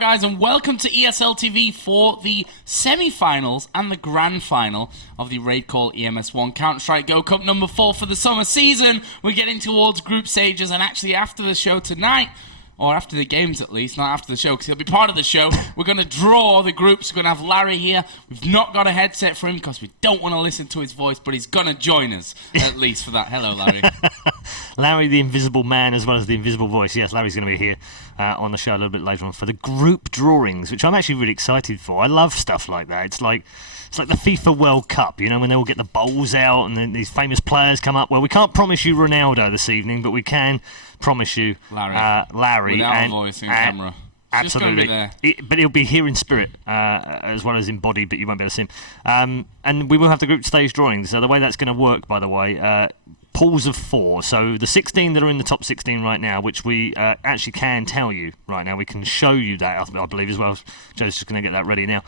guys, and welcome to ESL TV for the semi-finals and the grand final of the RaidCall EMS 1 Counter-Strike Go Cup number 4 for the summer season. We're getting towards group stages, and actually after the show tonight, or after the games at least, not after the show, because he'll be part of the show, we're going to draw the groups. We're going to have Larry here. We've not got a headset for him because we don't want to listen to his voice, but he's going to join us, at least for that. Hello, Larry. Larry, the invisible man, as well as the invisible voice. Yes, Larry's going to be here on the show a little bit later on for the group drawings, which I'm actually really excited for. I love stuff like that. It's like the FIFA World Cup, you know, when they all get the bowls out and then these famous players come up. Well, we can't promise you Ronaldo this evening, but we can promise you Larry without a voice and camera. Absolutely. But he'll be here in spirit as well as in body, but you won't be able to see him. And we will have the group stage drawings. So the way that's going to work, by the way, pools of 4. So the 16 that are in the top 16 right now, which we actually can tell you right now, we can show you that, I believe, as well. Joe's just going to get that ready now.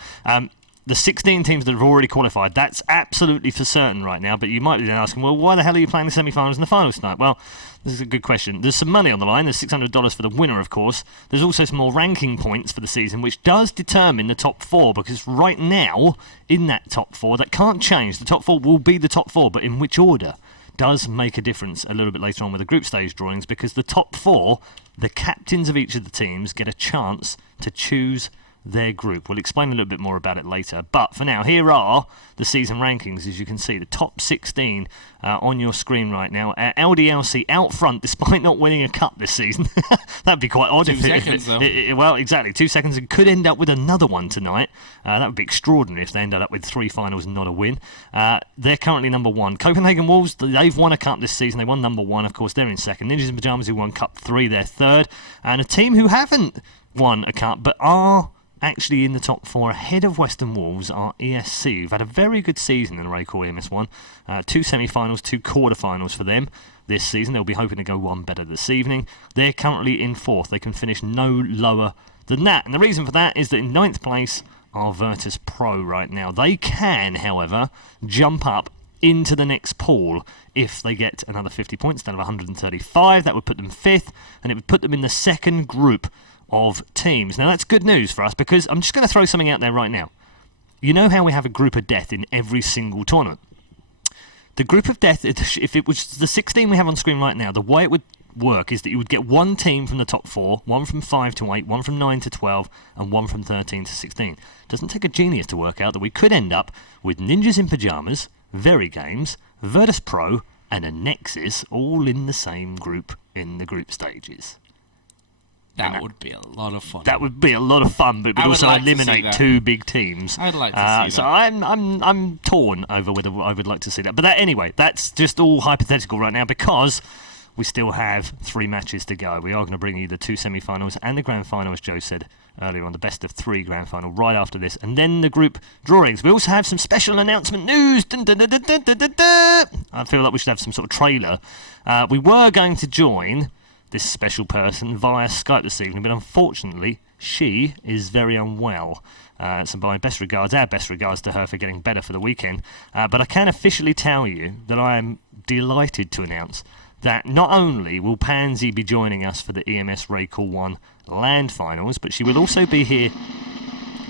The 16 teams that have already qualified, that's absolutely for certain right now, but you might be then asking, well, why the hell are you playing the semi-finals and the finals tonight? Well, this is a good question. There's some money on the line. There's $600 for the winner, of course. There's also some more ranking points for the season, which does determine the top 4, because right now, in that top 4, that can't change. The top 4 will be the top 4, but in which order does make a difference a little bit later on with the group stage drawings, because the top 4, the captains of each of the teams, get a chance to choose their group. We'll explain a little bit more about it later, but for now, here are the season rankings. As you can see, the top 16 on your screen right now. LDLC out front, despite not winning a cup this season. That'd be quite odd. 2 seconds, though. Well, exactly, 2 seconds, and could end up with another one tonight. That would be extraordinary if they ended up with 3 finals and not a win. They're currently number 1. Copenhagen Wolves, they've won a cup this season. They won number 1, of course. They're in 2nd. Ninjas in Pyjamas, who won Cup 3, they're 3rd. And a team who haven't won a cup, but are actually in the top 4 ahead of Western Wolves, are ESC, who've had a very good season in the RaidCall EMS 1. 2 semi-finals, 2 quarter-finals for them this season. They'll be hoping to go one better this evening. They're currently in 4th. They can finish no lower than that. And the reason for that is that in 9th place are virtus.pro right now. They can, however, jump up into the next pool if they get another 50 points instead of 135. That would put them 5th, and it would put them in the 2nd group of teams. Now that's good news for us, because I'm just going to throw something out there right now. You know how we have a group of death in every single tournament? The group of death, if it was the 16 we have on screen right now, the way it would work is that you would get 1 team from the top 4, 1 from 5 to 8, 1 from 9 to 12, and 1 from 13 to 16. It doesn't take a genius to work out that we could end up with Ninjas in Pyjamas, Very Games, virtus.pro, and a Nexus all in the same group in the group stages. That would be a lot of fun. That would be a lot of fun, but it would also eliminate 2 big teams. I'd like to see so that. I'm torn over whether I would like to see that. But anyway, that's just all hypothetical right now, because we still have 3 matches to go. We are going to bring you the 2 semi-finals and the grand final, as Joe said earlier on, the best of 3 grand final right after this, and then the group drawings. We also have some special announcement news. Dun, dun, dun, dun, dun, dun, dun, dun. I feel like we should have some sort of trailer. We were going to join this special person via Skype this evening, but unfortunately she is very unwell. So my best regards, our best regards to her for getting better for the weekend. But I can officially tell you that I am delighted to announce that not only will Pansy be joining us for the EMS RaidCall 1 Land Finals, but she will also be here.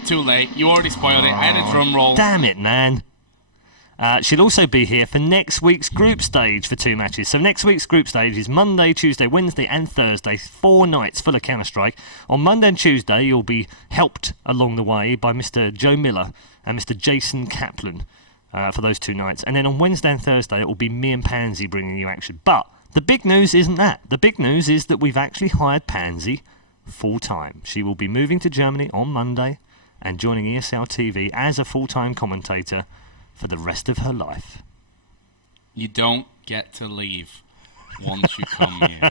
Too late. You already spoiled it. I had a drum roll. Damn it, man. She'll also be here for next week's group stage for 2 matches. So next week's group stage is Monday, Tuesday, Wednesday and Thursday, 4 nights full of Counter-Strike. On Monday and Tuesday, you'll be helped along the way by Mr. Joe Miller and Mr. Jason Kaplan for those 2 nights. And then on Wednesday and Thursday, it will be me and Pansy bringing you action. But the big news isn't that. The big news is that we've actually hired Pansy full-time. She will be moving to Germany on Monday and joining ESL TV as a full-time commentator for the rest of her life. You don't get to leave once you come here.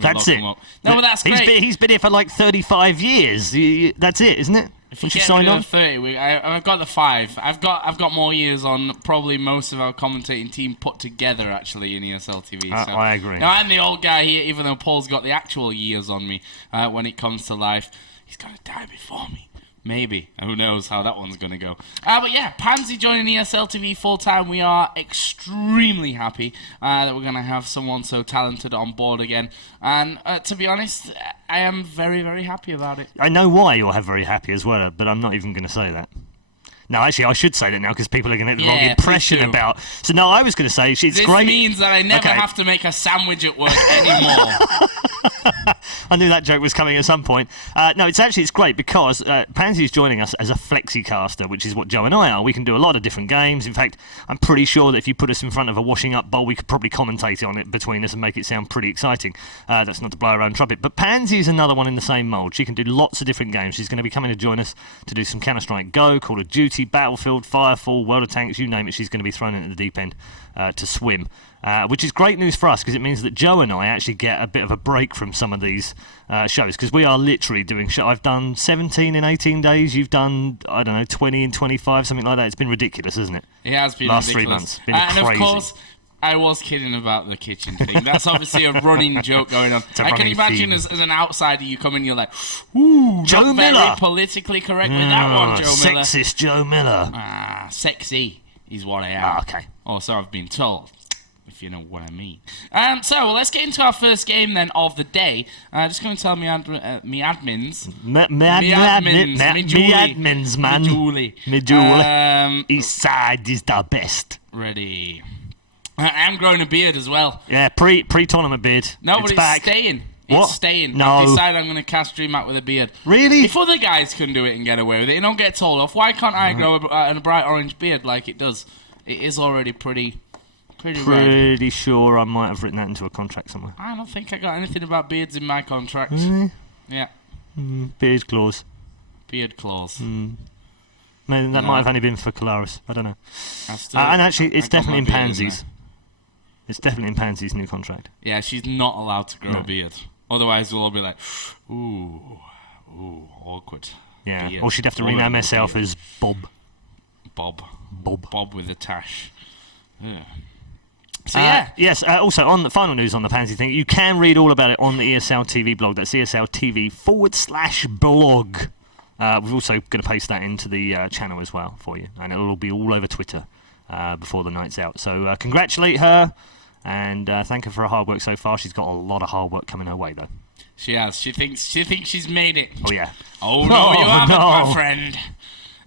That's it. No, but that's great. He's been here for like 35 years. That's it, isn't it? If you get rid of 30, I've got the 5. I've got more years on probably most of our commentating team put together actually in ESL TV. So. I agree. Now I'm the old guy here, even though Paul's got the actual years on me when it comes to life. He's got to die before me. Maybe. Who knows how that one's going to go. But yeah, Pansy joining ESL TV full-time. We are extremely happy that we're going to have someone so talented on board again. And to be honest, I am very, very happy about it. I know why you're very happy as well, but I'm not even going to say that. No, actually, I should say that now because people are going to get the wrong impression about. So, no, I was going to say it's this great. This means that I never have to make a sandwich at work anymore. I knew that joke was coming at some point. No, it's great because Pansy is joining us as a flexi-caster, which is what Joe and I are. We can do a lot of different games. In fact, I'm pretty sure that if you put us in front of a washing-up bowl, we could probably commentate on it between us and make it sound pretty exciting. That's not to blow our own trumpet. But Pansy is another one in the same mould. She can do lots of different games. She's going to be coming to join us to do some Counter-Strike Go, Call of Duty, Battlefield, Firefall, World of Tanks, you name it. She's going to be thrown into the deep end to swim. Which is great news for us because it means that Joe and I actually get a bit of a break from some of these shows because we are literally doing I've done 17 in 18 days. You've done, I don't know, 20 in 25, something like that. It's been ridiculous, hasn't it? It has been last ridiculous. 3 months. Been and crazy. Of course, I was kidding about the kitchen thing. That's obviously a running joke going on. I can imagine as an outsider, you come in, you're like, ooh, Joe not Miller. Very politically correct with that one, Joe Miller. Sexist Joe Miller. Sexy is what I am. Okay. Or so I've been told, if you know what I mean. So let's get into our first game then of the day. Just going to tell me admins. Me admins, man. Me Julie. East side is the best. Ready. I am growing a beard as well. Yeah, pre-tournament beard. No, but it's back. staying. What? It's staying. No. I've decided I'm going to cast DreamHack with a beard. Really? If other guys can do it and get away with it, and don't get told off, why can't I grow a bright orange beard like it does? It is already pretty red. Pretty sure I might have written that into a contract somewhere. I don't think I got anything about beards in my contract. Really? Yeah. Beard clause. Beard clause. Maybe that might have only been for Colaris. I don't know. And actually, it's definitely in Pansy's. It's definitely in Pansy's new contract. Yeah, she's not allowed to grow a beard. Otherwise, we'll all be like, ooh, awkward. Yeah, beard. or she'd have to rename herself as Bob. Bob with a tash. Yeah. So yeah. Yes, also on the final news on the Pansy thing, you can read all about it on the ESL TV blog. That's ESLTV/blog. We're also going to paste that into the channel as well for you. And it'll be all over Twitter before the night's out. So congratulate her and thank her for her hard work so far. She's got a lot of hard work coming her way, though. She has. She thinks she's made it. Oh, yeah. Oh, no, you haven't, my friend.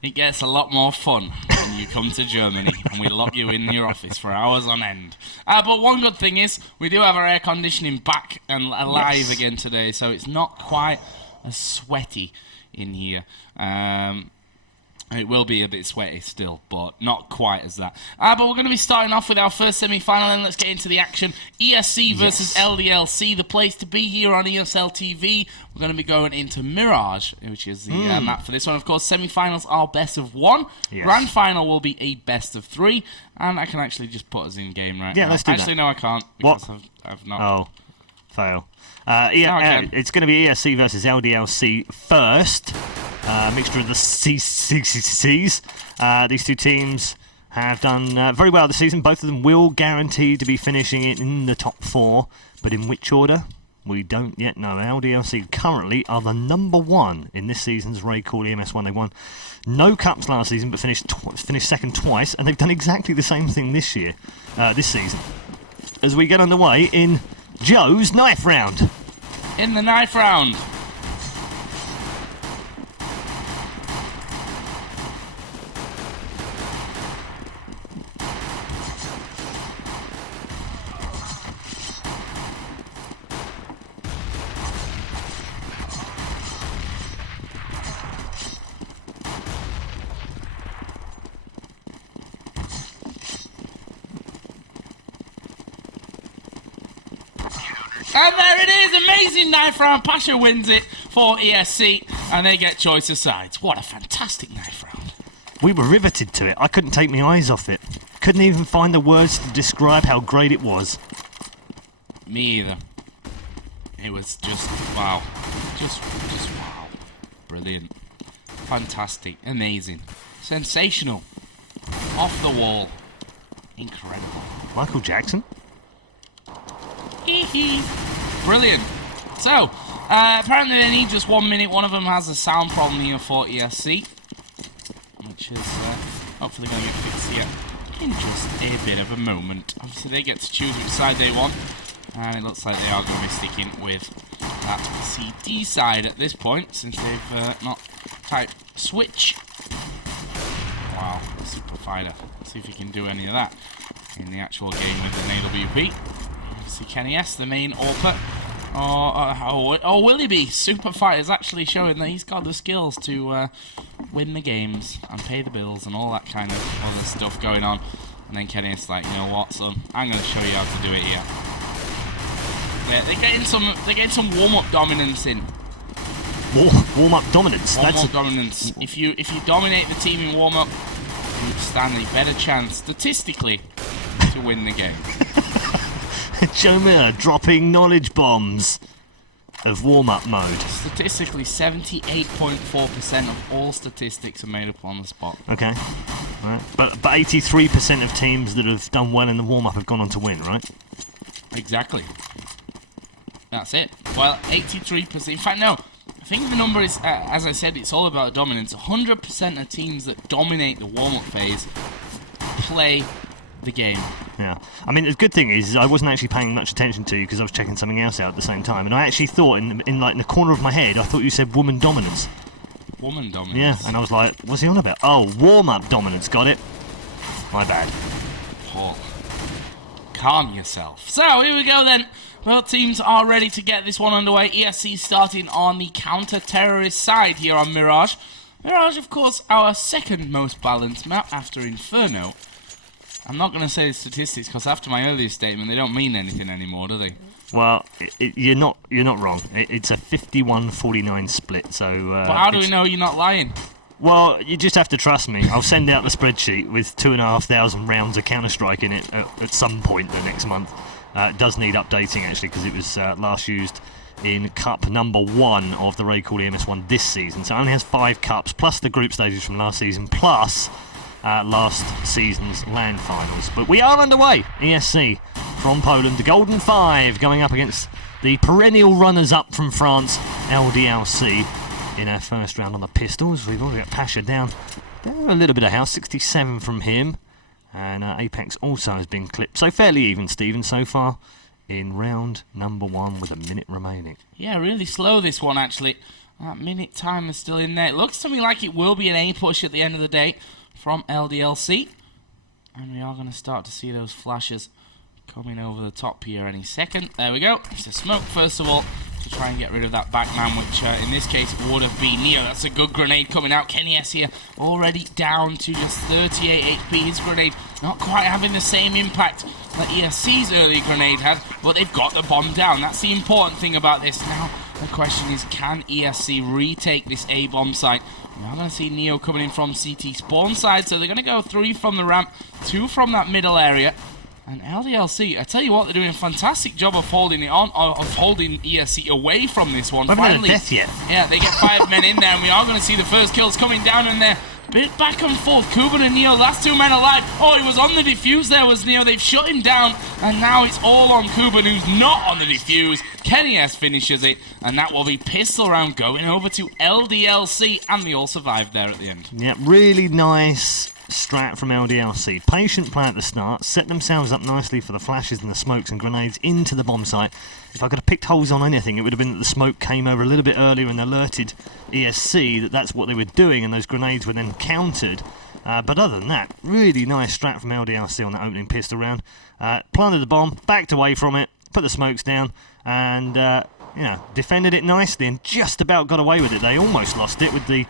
It gets a lot more fun when you come to Germany and we lock you in your office for hours on end. But one good thing is we do have our air conditioning back and alive again today, so it's not quite as sweaty in here. It will be a bit sweaty still, but not quite as that. But we're going to be starting off with our first semi-final, and let's get into the action. ESC versus LDLC, the place to be here on ESL TV. We're going to be going into Mirage, which is the map for this one. Of course, semi-finals are best of 1. Yes. Grand final will be a best of 3, and I can actually just put us in game right now. Let's do actually, that. no, I can't. Because I've not. Oh, fail. It's going to be ESC versus LDLC first. Mixture of the CCCs. These two teams have done very well this season. Both of them will guarantee to be finishing it in the top 4. But in which order? We don't yet know. LDLC currently are the number 1 in this season's RaidCall EMS 1. They won no cups last season, but finished second twice. And they've done exactly the same thing this season. As we get underway in Joe's knife round. In the knife round. And there it is, amazing knife round. Pasha wins it for ESC, and they get choice of sides. What a fantastic knife round. We were riveted to it. I couldn't take my eyes off it. Couldn't even find the words to describe how great it was. Me either. It was just wow. Just wow. Brilliant. Fantastic. Amazing. Sensational. Off the wall. Incredible. Michael Jackson? Brilliant. So, Apparently they need just 1 minute. One of them has a sound problem here for ESC, which is hopefully going to get fixed here in just a bit of a moment. Obviously they get to choose which side they want, and it looks like they are going to be sticking with that CD side at this point, since they've not typed switch. Wow, Super Fighter. Let's see if he can do any of that in the actual game with an AWP. Obviously Kenny S, the main AWPer. Oh, will he be? Super Fighter's actually showing that he's got the skills to win the games and pay the bills and all that kind of other stuff going on. And then Kenny S like, you know what, son, I'm going to show you how to do it here. Yeah, they're getting some warm-up dominance in. Warm-up dominance? Warm-up dominance. If you dominate the team in warm-up, you stand a better chance, statistically, to win the game. Joe Miller dropping knowledge bombs of warm-up mode. Statistically, 78.4% of all statistics are made up on the spot. Okay. Right. But 83% of teams that have done well in the warm-up have gone on to win, right? Exactly. That's it. Well, 83%. In fact, no. I think the number is, as I said, it's all about dominance. 100% of teams that dominate the warm-up phase play the game. Yeah. I mean, the good thing is I wasn't actually paying much attention to you because I was checking something else out at the same time, and I actually thought, in the corner of my head, I thought you said woman dominance. Woman dominance? Yeah, and I was like, what's he on about? Oh, warm-up dominance. Got it. My bad. Paul, calm yourself. So, here we go then. Well, teams are ready to get this one underway. ESC starting on the counter-terrorist side here on Mirage. Mirage, of course, our second most balanced map after Inferno. I'm not going to say the statistics because after my earlier statement, they don't mean anything anymore, do they? Well, you're not wrong. It's a 51-49 split. So. But how do we know you're not lying? Well, you just have to trust me. I'll send out the spreadsheet with 2,500 rounds of Counter-Strike in it at some point the next month. It does need updating, actually, because it was last used in Cup number 1 of the RaidCall EMS 1 this season. So it only has 5 cups, plus the group stages from last season, plus last season's LAN finals. But we are underway. ESC from Poland, the Golden Five, going up against the perennial runners-up from France, LDLC, in our first round on the pistols. We've already got Pasha down a little bit of house, 67 from him. And Apex also has been clipped. So fairly even, Stephen, so far in round number 1 with a minute remaining. Yeah, really slow this one, actually. That minute time is still in there. It looks to me like it will be an A push at the end of the day from LDLC. And we are going to start to see those flashes coming over the top here any second. There we go. It's a smoke, first of all, to try and get rid of that back man, which in this case would have been Neo. That's a good grenade coming out. Kenny S here already down to just 38 HP. His grenade not quite having the same impact that ESC's early grenade had, but they've got the bomb down. That's the important thing about this. Now the question is, can ESC retake this A bomb site? We're going to see Neo coming in from CT spawn side, so they're going to go 3 from the ramp, 2 from that middle area. And LDLC, I tell you what, they're doing a fantastic job of holding it on, of holding ESC away from this one. Finally, death yet. Yeah, they get 5 men in there, and we are going to see the first kills coming down in there. Bit back and forth, Kuban and Neo, last 2 men alive. Oh, he was on the defuse there, was Neo. They've shut him down, and now it's all on Kuban, who's not on the defuse. Kenny S finishes it, and that will be pistol round going over to LDLC, and they all survived there at the end. Yeah, really nice strat from LDLC. Patient play at the start, set themselves up nicely for the flashes and the smokes and grenades into the bomb site. If I could have picked holes on anything, it would have been that the smoke came over a little bit earlier and alerted ESC that that's what they were doing, and those grenades were then countered. But other than that, really nice strat from LDLC on that opening pistol round. Planted the bomb, backed away from it, put the smokes down, and defended it nicely and just about got away with it. They almost lost it with the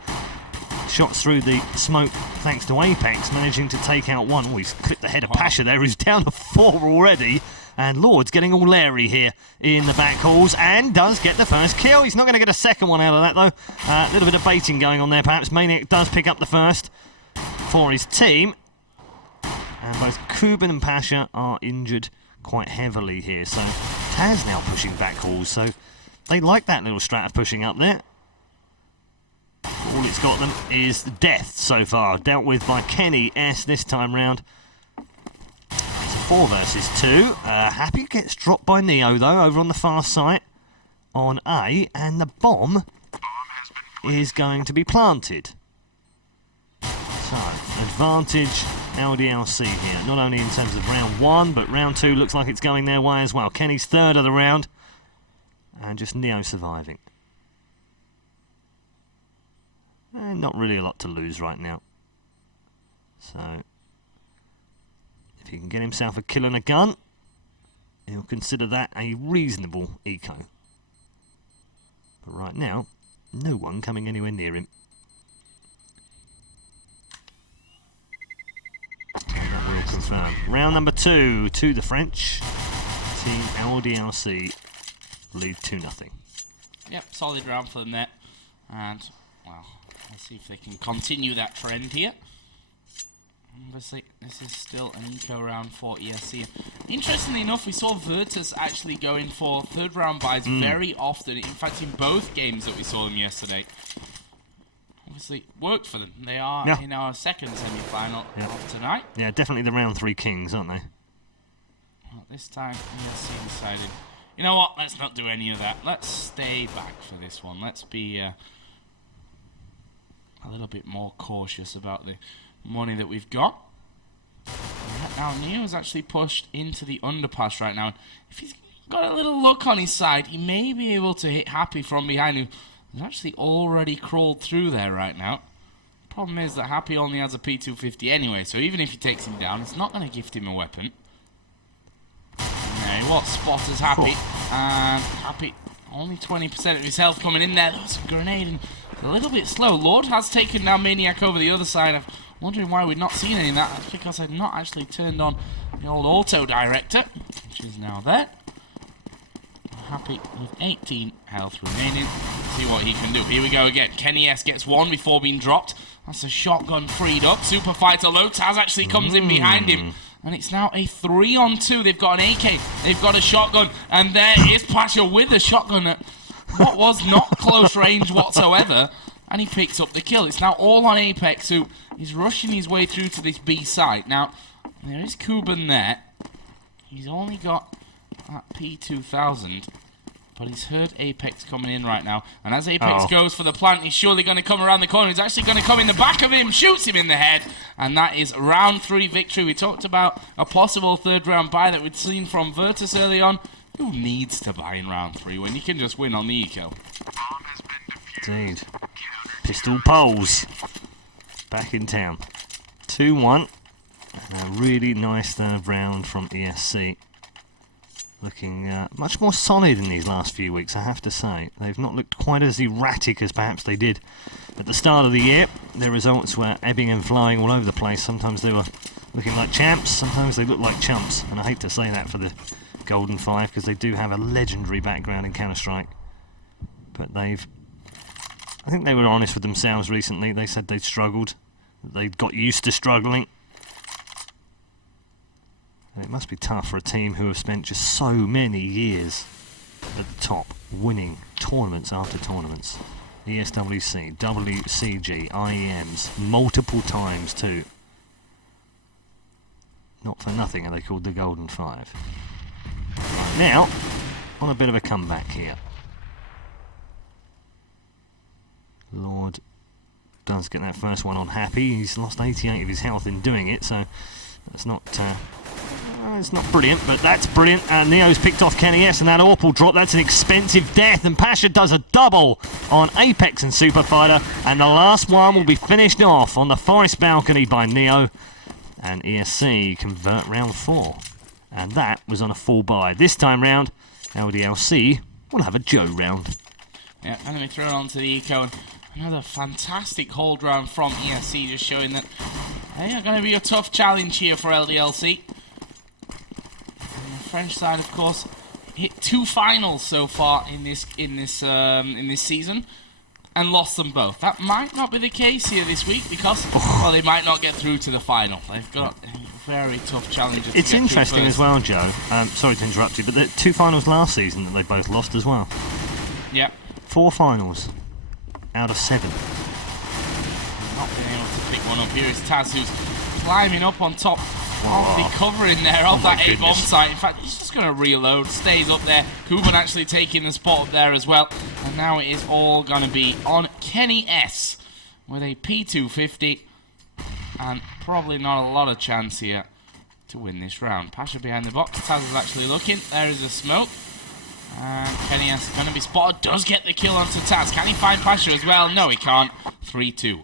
shots through the smoke, thanks to Apex managing to take out one. Oh, he's clipped the head of Pasha there, who's down to 4 already. And Lord's getting all Larry here in the back halls and does get the first kill. He's not going to get a second one out of that, though. A little bit of baiting going on there, perhaps. Maniac does pick up the first for his team. And both Kuban and Pasha are injured quite heavily here. So Taz now pushing back halls. So they like that little strat of pushing up there. All it's got them is death so far, dealt with by Kenny S this time round. It's a 4 versus 2. Happy gets dropped by Neo though, over on the far side. on A, and the bomb is going to be planted. So, advantage LDLC here, not only in terms of round 1, but round 2 looks like it's going their way as well. Kenny's third of the round, and just Neo surviving. And not really a lot to lose right now. So, if he can get himself a kill and a gun, he'll consider that a reasonable eco. But right now, no one coming anywhere near him. And that will confirm. Round number 2 to the French. Team LDLC lead 2-0. Yep, solid round for them there. And, well, let's see if they can continue that trend here. Obviously, this is still an eco round for ESC. Interestingly enough, we saw Virtus actually going for third round buys very often. In fact, in both games that we saw them yesterday. Obviously, worked for them. They are in our second semi-final of tonight. Yeah, definitely the round 3 kings, aren't they? Well, this time, ESC decided, you know what, let's not do any of that. Let's stay back for this one. Let's be a little bit more cautious about the money that we've got. Now Neo's actually pushed into the underpass right now. If he's got a little look on his side, he may be able to hit Happy from behind, who has actually already crawled through there right now. Problem is that Happy only has a P250 anyway, so even if he takes him down, it's not going to gift him a weapon. Okay, what spot is Happy? And Happy, only 20% of his health coming in there. That's a grenade and a little bit slow. Lord has taken down Maniac over the other side. I'm wondering why we've not seen any of that. That's because I've not actually turned on the old auto director, which is now there. Happy with 18 health remaining. See what he can do. Here we go again. Kenny S gets one before being dropped. That's a shotgun freed up. Super Fighter low. Taz actually comes in behind him. And it's now a 3-on-2. They've got an AK. They've got a shotgun. And there is Pasha with a shotgun at what was not close range whatsoever. And he picks up the kill. It's now all on Apex, who is rushing his way through to this B site. Now, there is Kuban there. He's only got that P2000. But he's heard Apex coming in right now. And as Apex goes for the plant, he's surely going to come around the corner. He's actually going to come in the back of him, shoots him in the head. And that is round 3 victory. We talked about a possible third round buy that we'd seen from Virtus early on. Who needs to buy in round 3 when you can just win on the eco? Indeed. Pistol Poles back in town. 2-1. A really nice third round from ESC. Looking much more solid in these last few weeks, I have to say. They've not looked quite as erratic as perhaps they did at the start of the year. Their results were ebbing and flying all over the place. Sometimes they were looking like champs, sometimes they looked like chumps. And I hate to say that for the Golden Five, because they do have a legendary background in Counter-Strike. But I think they were honest with themselves recently. They said they'd struggled, that they'd got used to struggling. And it must be tough for a team who have spent just so many years at the top, winning tournaments after tournaments. ESWC, WCG, IEMs, multiple times too. Not for nothing are they called the Golden Five. Right, now, on a bit of a comeback here. Lord does get that first one on Happy. He's lost 88 of his health in doing it, so that's not... it's not brilliant, but that's brilliant. And Neo's picked off Kenny S, and that Orpal drop, that's an expensive death. And Pasha does a double on Apex and Super Fighter. And the last one will be finished off on the forest balcony by Neo. And ESC convert round 4. And that was on a full buy. This time round, LDLC will have a Joe round. Yeah, and then we throw it onto the eco. And another fantastic hold round from ESC, just showing that they are going to be a tough challenge here for LDLC. French side, of course, hit 2 finals so far in this season, and lost them both. That might not be the case here this week because, well, they might not get through to the final. They've got very tough challenges. It's interesting as well, Joe. Sorry to interrupt you, but the 2 finals last season that they both lost as well. Yeah. 4 finals out of 7. Not being able to pick one up here is Taz, who's climbing up on top of the covering there of that A-bomb goodness. site. In fact, he's just going to reload, stays up there. Kuban actually taking the spot up there as well. And now it is all going to be on Kenny S with a P250. And probably not a lot of chance here to win this round. Pasha behind the box. Taz is actually looking. There is a smoke. And Kenny S is going to be spotted. Does get the kill onto Taz. Can he find Pasha as well? No, he can't. 3-2.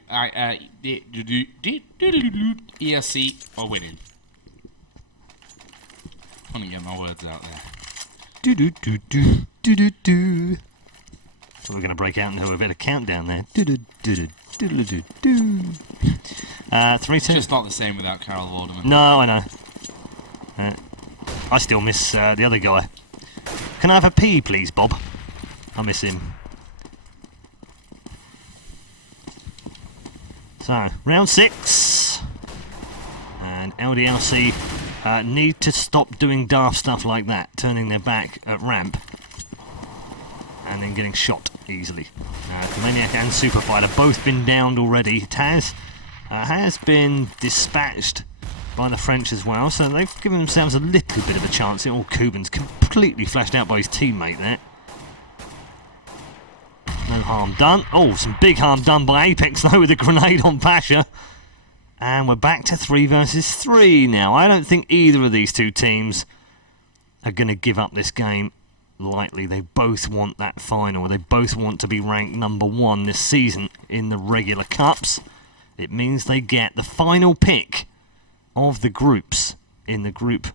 ESC are winning. I want to get my words out there. So we're going to break out into a bit of countdown there. 3-2. Just not the same without Carol Vorderman. No, I know. I still miss the other guy. Can I have a pee, please, Bob? I miss him. So, round 6. And LDLC need to stop doing daft stuff like that, turning their back at ramp and then getting shot easily. The Maniac and Superfighter both been downed already. Taz has been dispatched by the French as well, so they've given themselves a little bit of a chance. Kuban's completely flashed out by his teammate there. No harm done. Oh, some big harm done by Apex though with a grenade on Pasha. And we're back to 3 versus 3 now. I don't think either of these two teams are going to give up this game lightly. They both want that final. They both want to be ranked number 1 this season in the regular cups. It means they get the final pick of the groups in the group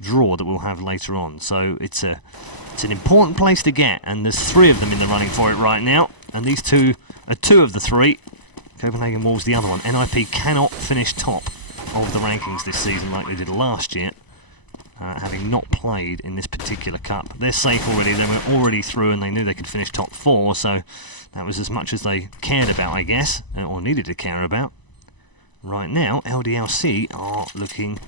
draw that we'll have later on. So it's an important place to get, and there's 3 of them in the running for it right now, and these two are 2 of the 3. Copenhagen Wolves the other one. NIP cannot finish top of the rankings this season like they did last year, having not played in this particular cup. They're safe already. They were already through and they knew they could finish top 4, so that was as much as they cared about, I guess, or needed to care about. Right now, LDLC are looking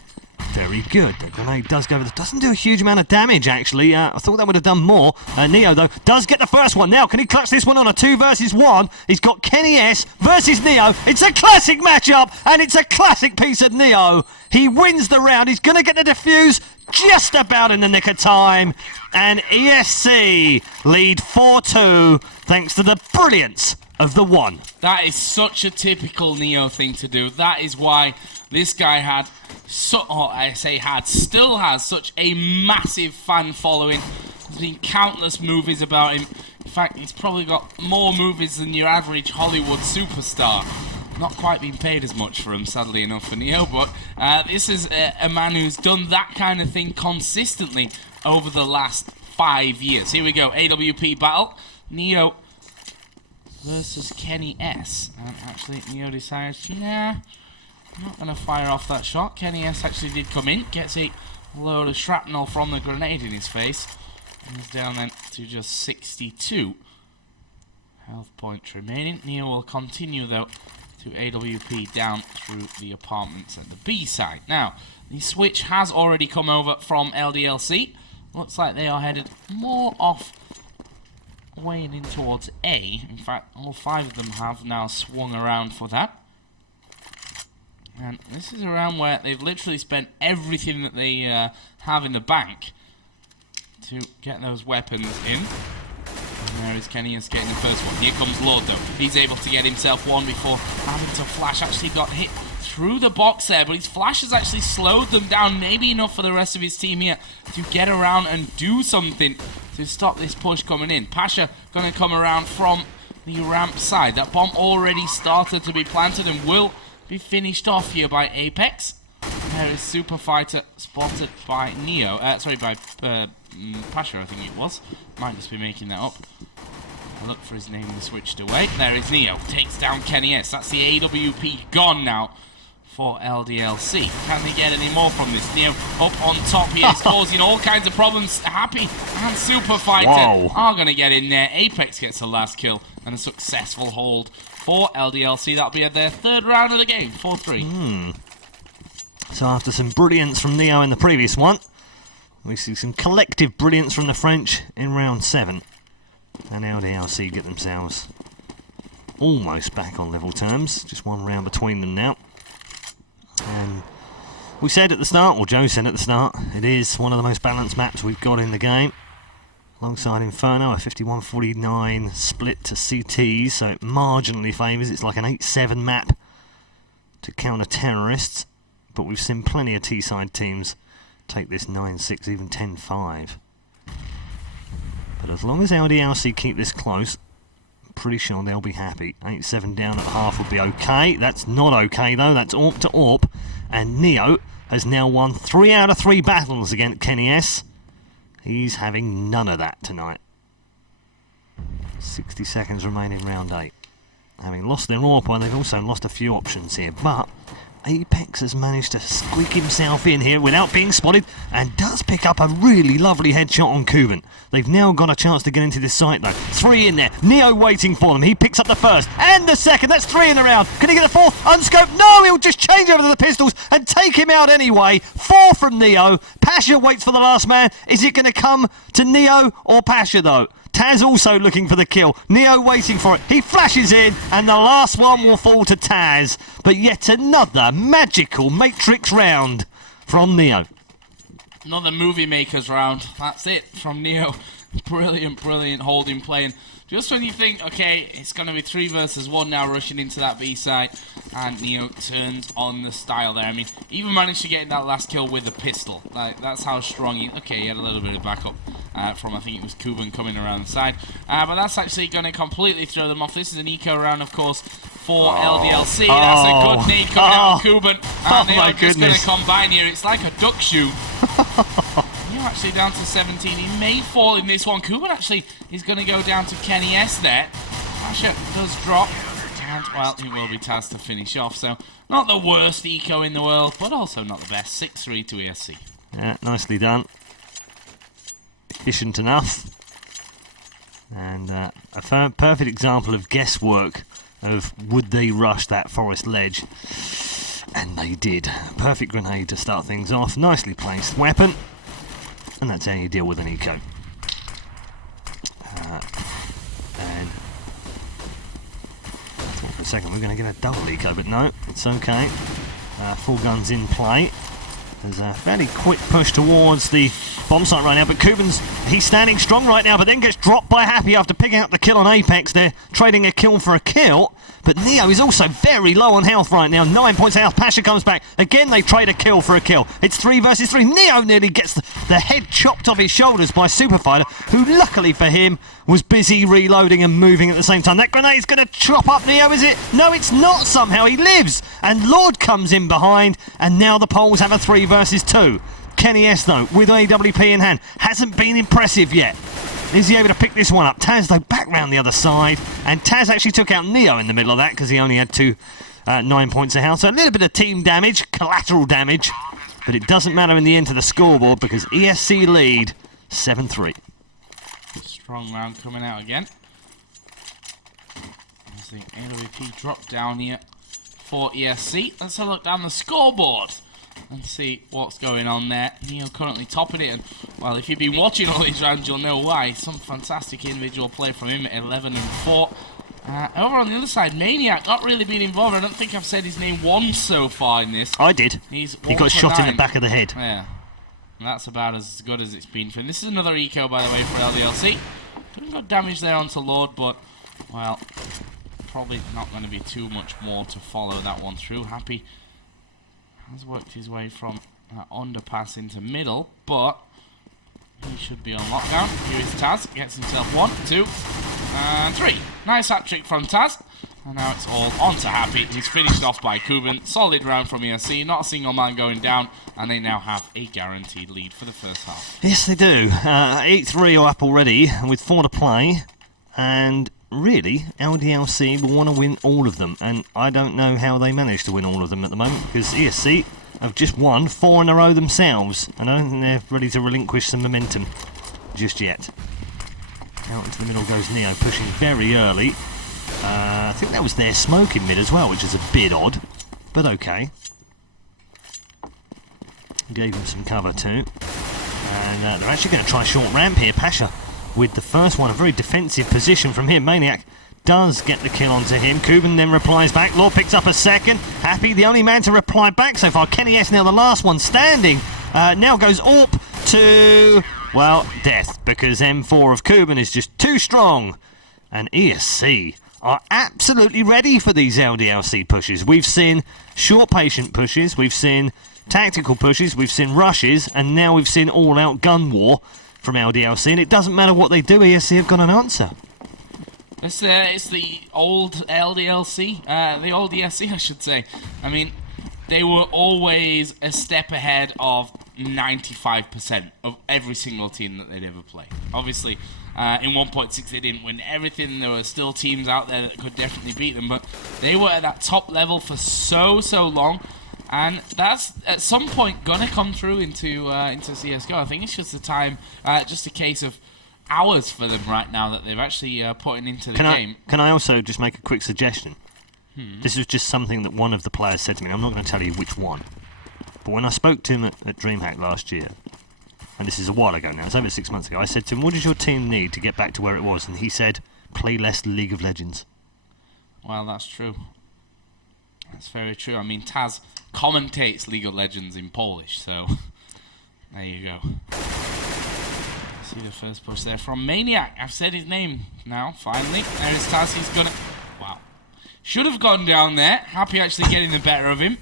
very good. The grenade does go over. Doesn't do a huge amount of damage, actually. I thought that would have done more. Neo, though, does get the first one. Now, can he clutch this one on a 2 versus 1? He's got Kenny S versus Neo. It's a classic matchup, and it's a classic piece of Neo. He wins the round. He's going to get the defuse just about in the nick of time. And ESC lead 4-2, thanks to the brilliance of the 1. That is such a typical Neo thing to do. That is why this guy had, still has such a massive fan following. There's been countless movies about him. In fact, he's probably got more movies than your average Hollywood superstar. Not quite been paid as much for him, sadly enough, for Neo, but this is a man who's done that kind of thing consistently over the last 5 years. Here we go, AWP battle. Neo versus Kenny S. And actually, Neo decides, nah, I'm not going to fire off that shot. Kenny S actually did come in, gets a load of shrapnel from the grenade in his face. And he's down then to just 62 health points remaining. Neo will continue, though, to AWP down through the apartments at the B side. Now, the switch has already come over from LDLC. Looks like they are headed more off, weighing in towards A. In fact, all 5 of them have now swung around for that. And this is a round where they've literally spent everything that they have in the bank to get those weapons in. And there is Kenny S getting the first one. Here comes Lord, though. He's able to get himself one before having to flash. Actually got hit through the box there, but his flash has actually slowed them down, maybe enough for the rest of his team here to get around and do something to stop this push coming in. Pasha going to come around from the ramp side. That bomb already started to be planted and will be finished off here by Apex. There is Super Fighter spotted by Neo. By Pasha, I think it was. Might just be making that up. I looked for his name and switched away. There is Neo. Takes down Kenny S. That's the AWP gone now for LDLC. Can they get any more from this? Neo up on top here. It's causing all kinds of problems. Happy and Super Fighter are going to get in there. Apex gets the last kill and a successful hold for LDLC. That'll be their 3rd round of the game. 4-3. So after some brilliance from Neo in the previous one, we see some collective brilliance from the French in round 7. And LDLC get themselves almost back on level terms. Just 1 round between them now. And We said at the start, or Joe said at the start, it is one of the most balanced maps we've got in the game. Alongside Inferno, a 51-49 split to CTs, so it marginally favours. It's like an 8-7 map to counter terrorists, but we've seen plenty of T-side teams take this 9-6, even 10-5. But as long as LDLC keep this close, I'm pretty sure they'll be happy. 8-7 down at the half would be okay. That's not okay though, that's AWP to AWP. And Neo has now won 3 out of 3 battles against Kenny S. He's having none of that tonight. 60 seconds remaining round 8. Having lost their AWP, they've also lost a few options here, but Apex has managed to squeak himself in here without being spotted and does pick up a really lovely headshot on Kuban. They've now got a chance to get into this site though. 3 in there. Neo waiting for them. He picks up the first and the second. That's 3 in the round. Can he get a fourth? Unscoped. No, he'll just change over to the pistols and take him out anyway. 4 from Neo. Pasha waits for the last man. Is it going to come to Neo or Pasha though? Taz also looking for the kill. Neo waiting for it. He flashes in, and the last one will fall to Taz. But yet another magical Matrix round from Neo. Another movie makers round. That's it from Neo. Brilliant, brilliant holding play. And just when you think, okay, it's going to be 3 versus 1 now rushing into that B side, and Neo turns on the style there. I mean, even managed to get that last kill with a pistol. Like, that's how strong he... Okay, he had a little bit of backup from, I think it was Kuban coming around the side. But that's actually going to completely throw them off. This is an eco round, of course, for LDLC. That's a good knee coming out of Kuban. And they are just going to combine here. It's like a duck shoot. You're actually down to 17. He may fall in this one. Kuban actually is going to go down to Kenny S there. Pasha does drop. And, well, it will be Taz to finish off. So, not the worst eco in the world, but also not the best. 6-3 to ESC. Yeah, nicely done. Efficient enough. And a perfect example of guesswork of would they rush that forest ledge. And they did. Perfect grenade to start things off. Nicely placed weapon. And that's how you deal with an eco. And I thought for a second we were going to get a double eco, but no, it's okay. Full guns in play. There's a fairly quick push towards the bomb site right now, but Kuban's, he's standing strong right now, but then gets dropped by Happy after picking up the kill on Apex. They're trading a kill for a kill, but Neo is also very low on health right now. 9 points of health. Pasha comes back. Again, they trade a kill for a kill. It's 3 versus 3. Neo nearly gets the head chopped off his shoulders by Superfighter, who luckily for him was busy reloading and moving at the same time. That grenade's going to chop up Neo, is it? No, it's not somehow. He lives. And Lord comes in behind, and now the Poles have a 3 versus 2. Kenny S, though, with AWP in hand, hasn't been impressive yet. Is he able to pick this one up? Taz, though, back round the other side. And Taz actually took out Neo in the middle of that because he only had 9 points of health. So a little bit of team damage, collateral damage. But it doesn't matter in the end to the scoreboard because ESC lead 7-3. Strong round coming out again. There's the AWP drop down here for ESC. Let's have a look down the scoreboard and see what's going on there. Neo currently topping it, and well, if you've been watching all these rounds, you'll know why. Some fantastic individual play from him at 11-4. Over on the other side, Maniac not really been involved. I don't think I've said his name once so far in this. I did. He got shot in the back of the head. Yeah, and that's about as good as it's been for him. This is another eco, by the way, for LDLC. Could have got damage there onto Lord, but well, probably not going to be too much more to follow that one through. Happy has worked his way from underpass into middle, but he should be on lockdown. Here is Taz, gets himself 1, 2, and 3. Nice hat-trick from Taz, and now it's all on to Happy. He's finished off by Kuban. Solid round from ESC, not a single man going down, and they now have a guaranteed lead for the first half. Yes, they do. 8-3 are up already, with 4 to play, and really, LDLC will want to win all of them, and I don't know how they manage to win all of them at the moment, because ESC have just won 4 in a row themselves, and I don't think they're ready to relinquish some momentum just yet. Out into the middle goes Neo, pushing very early. I think that was their smoke in mid as well, which is a bit odd, but okay. Gave him some cover too. And they're actually going to try short ramp here. Pasha with the first one, a very defensive position from him. Maniac does get the kill onto him. Kuban then replies back. Law picks up a second. Happy, the only man to reply back so far. Kenny S now the last one standing. Now goes AWP to, well, death, because M4 of Kuban is just too strong. And ESC are absolutely ready for these LDLC pushes. We've seen short patient pushes, we've seen tactical pushes, we've seen rushes, and now we've seen all-out gun war from LDLC, and it doesn't matter what they do, ESC have got an answer. It's the old LDLC, the old ESC, I should say. I mean, they were always a step ahead of 95% of every single team that they'd ever play. Obviously, in 1.6 they didn't win everything. There were still teams out there that could definitely beat them, but they were at that top level for so long, and that's at some point gonna come through into CS:GO. I think it's just a time, just a case of hours for them right now that they've actually putting into the game. Can I also just make a quick suggestion? This is just something that one of the players said to me. I'm not going to tell you which one. But when I spoke to him at DreamHack last year, and this is a while ago now, it's over 6 months ago, I said to him, what does your team need to get back to where it was? And he said, play less League of Legends. Well, that's true. That's very true. I mean, Taz commentates League of Legends in Polish, so there you go. See the first push there from Maniac. I've said his name now, finally. There is Taz, he's gonna... Wow. Should have gone down there. Happy actually getting the better of him.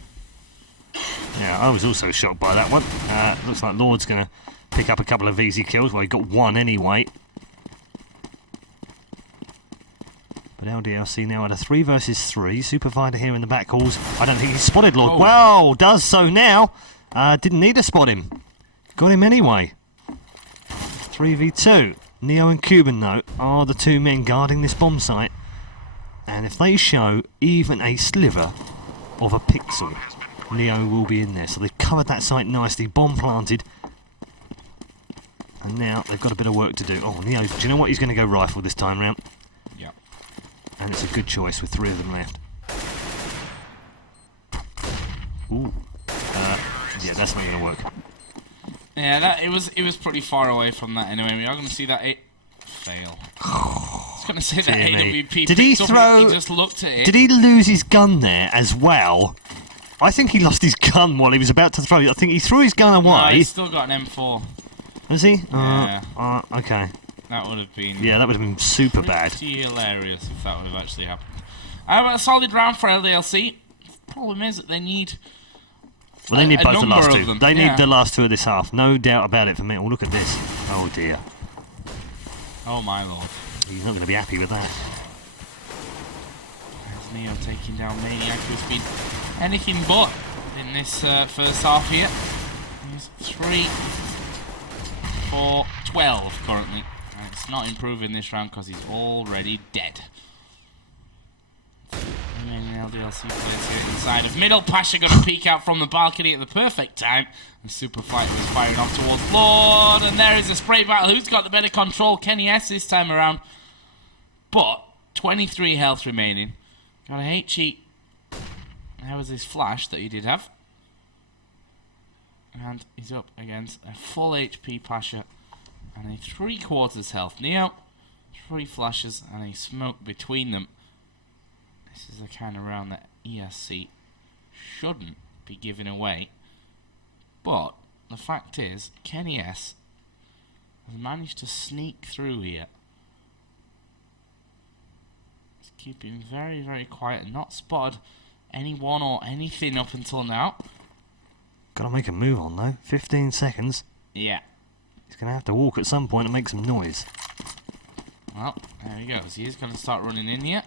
Yeah, I was also shocked by that one. Looks like Lord's going to pick up a couple of easy kills. Well, he got one anyway. But LDLC now at a 3 versus 3. Superfighter here in the back calls. I don't think he's spotted Lord. Oh. Well, does so now. Didn't need to spot him. Got him anyway. 3v2. Neo and Kuban, though, are the two men guarding this bomb site. And if they show even a sliver of a pixel, Neo will be in there. So they've covered that site nicely, bomb planted. And now they've got a bit of work to do. Oh, Neo, do you know what? He's going to go rifle this time round. Yeah. And it's a good choice with 3 of them left. Ooh. Yeah, that's not going to work. Yeah, it was pretty far away from that anyway. We are going to see that fail. I was going to say that AWP did he throw? He just looked at it. Did he lose his gun there as well? I think he lost his gun while he was about to throw it. I think he threw his gun away. No, he's still got an M4. Has he? Yeah. Okay. That would have been... Yeah, that would have been super bad. Pretty hilarious if that would have actually happened. A solid round for LDLC. The problem is that they need... Well, they need both the last two. They need the last two of this half. No doubt about it for me. Oh, look at this. Oh, dear. Oh, my lord. He's not going to be happy with that. There's Neo taking down Maniac, who's been anything but in this first half here. He's 3, 4, 12 currently. And it's not improving this round because he's already dead. LDLC players here inside of middle. Pasha going to peek out from the balcony at the perfect time. And Super Fighter is firing off towards Lord. And there is a spray battle. Who's got the better control? Kenny S this time around. But 23 health remaining. Got a hate cheat. There was his flash that he did have. And he's up against a full HP Pasha. And a 3/4 health Neo. 3 flashes and a smoke between them. This is the kind of round that ESC shouldn't be giving away. But the fact is, Kenny S has managed to sneak through here. He's keeping very, very quiet and not spotted anyone or anything up until now. Got to make a move on though. 15 seconds. Yeah. He's going to have to walk at some point and make some noise. Well, there he goes. He is going to start running in here.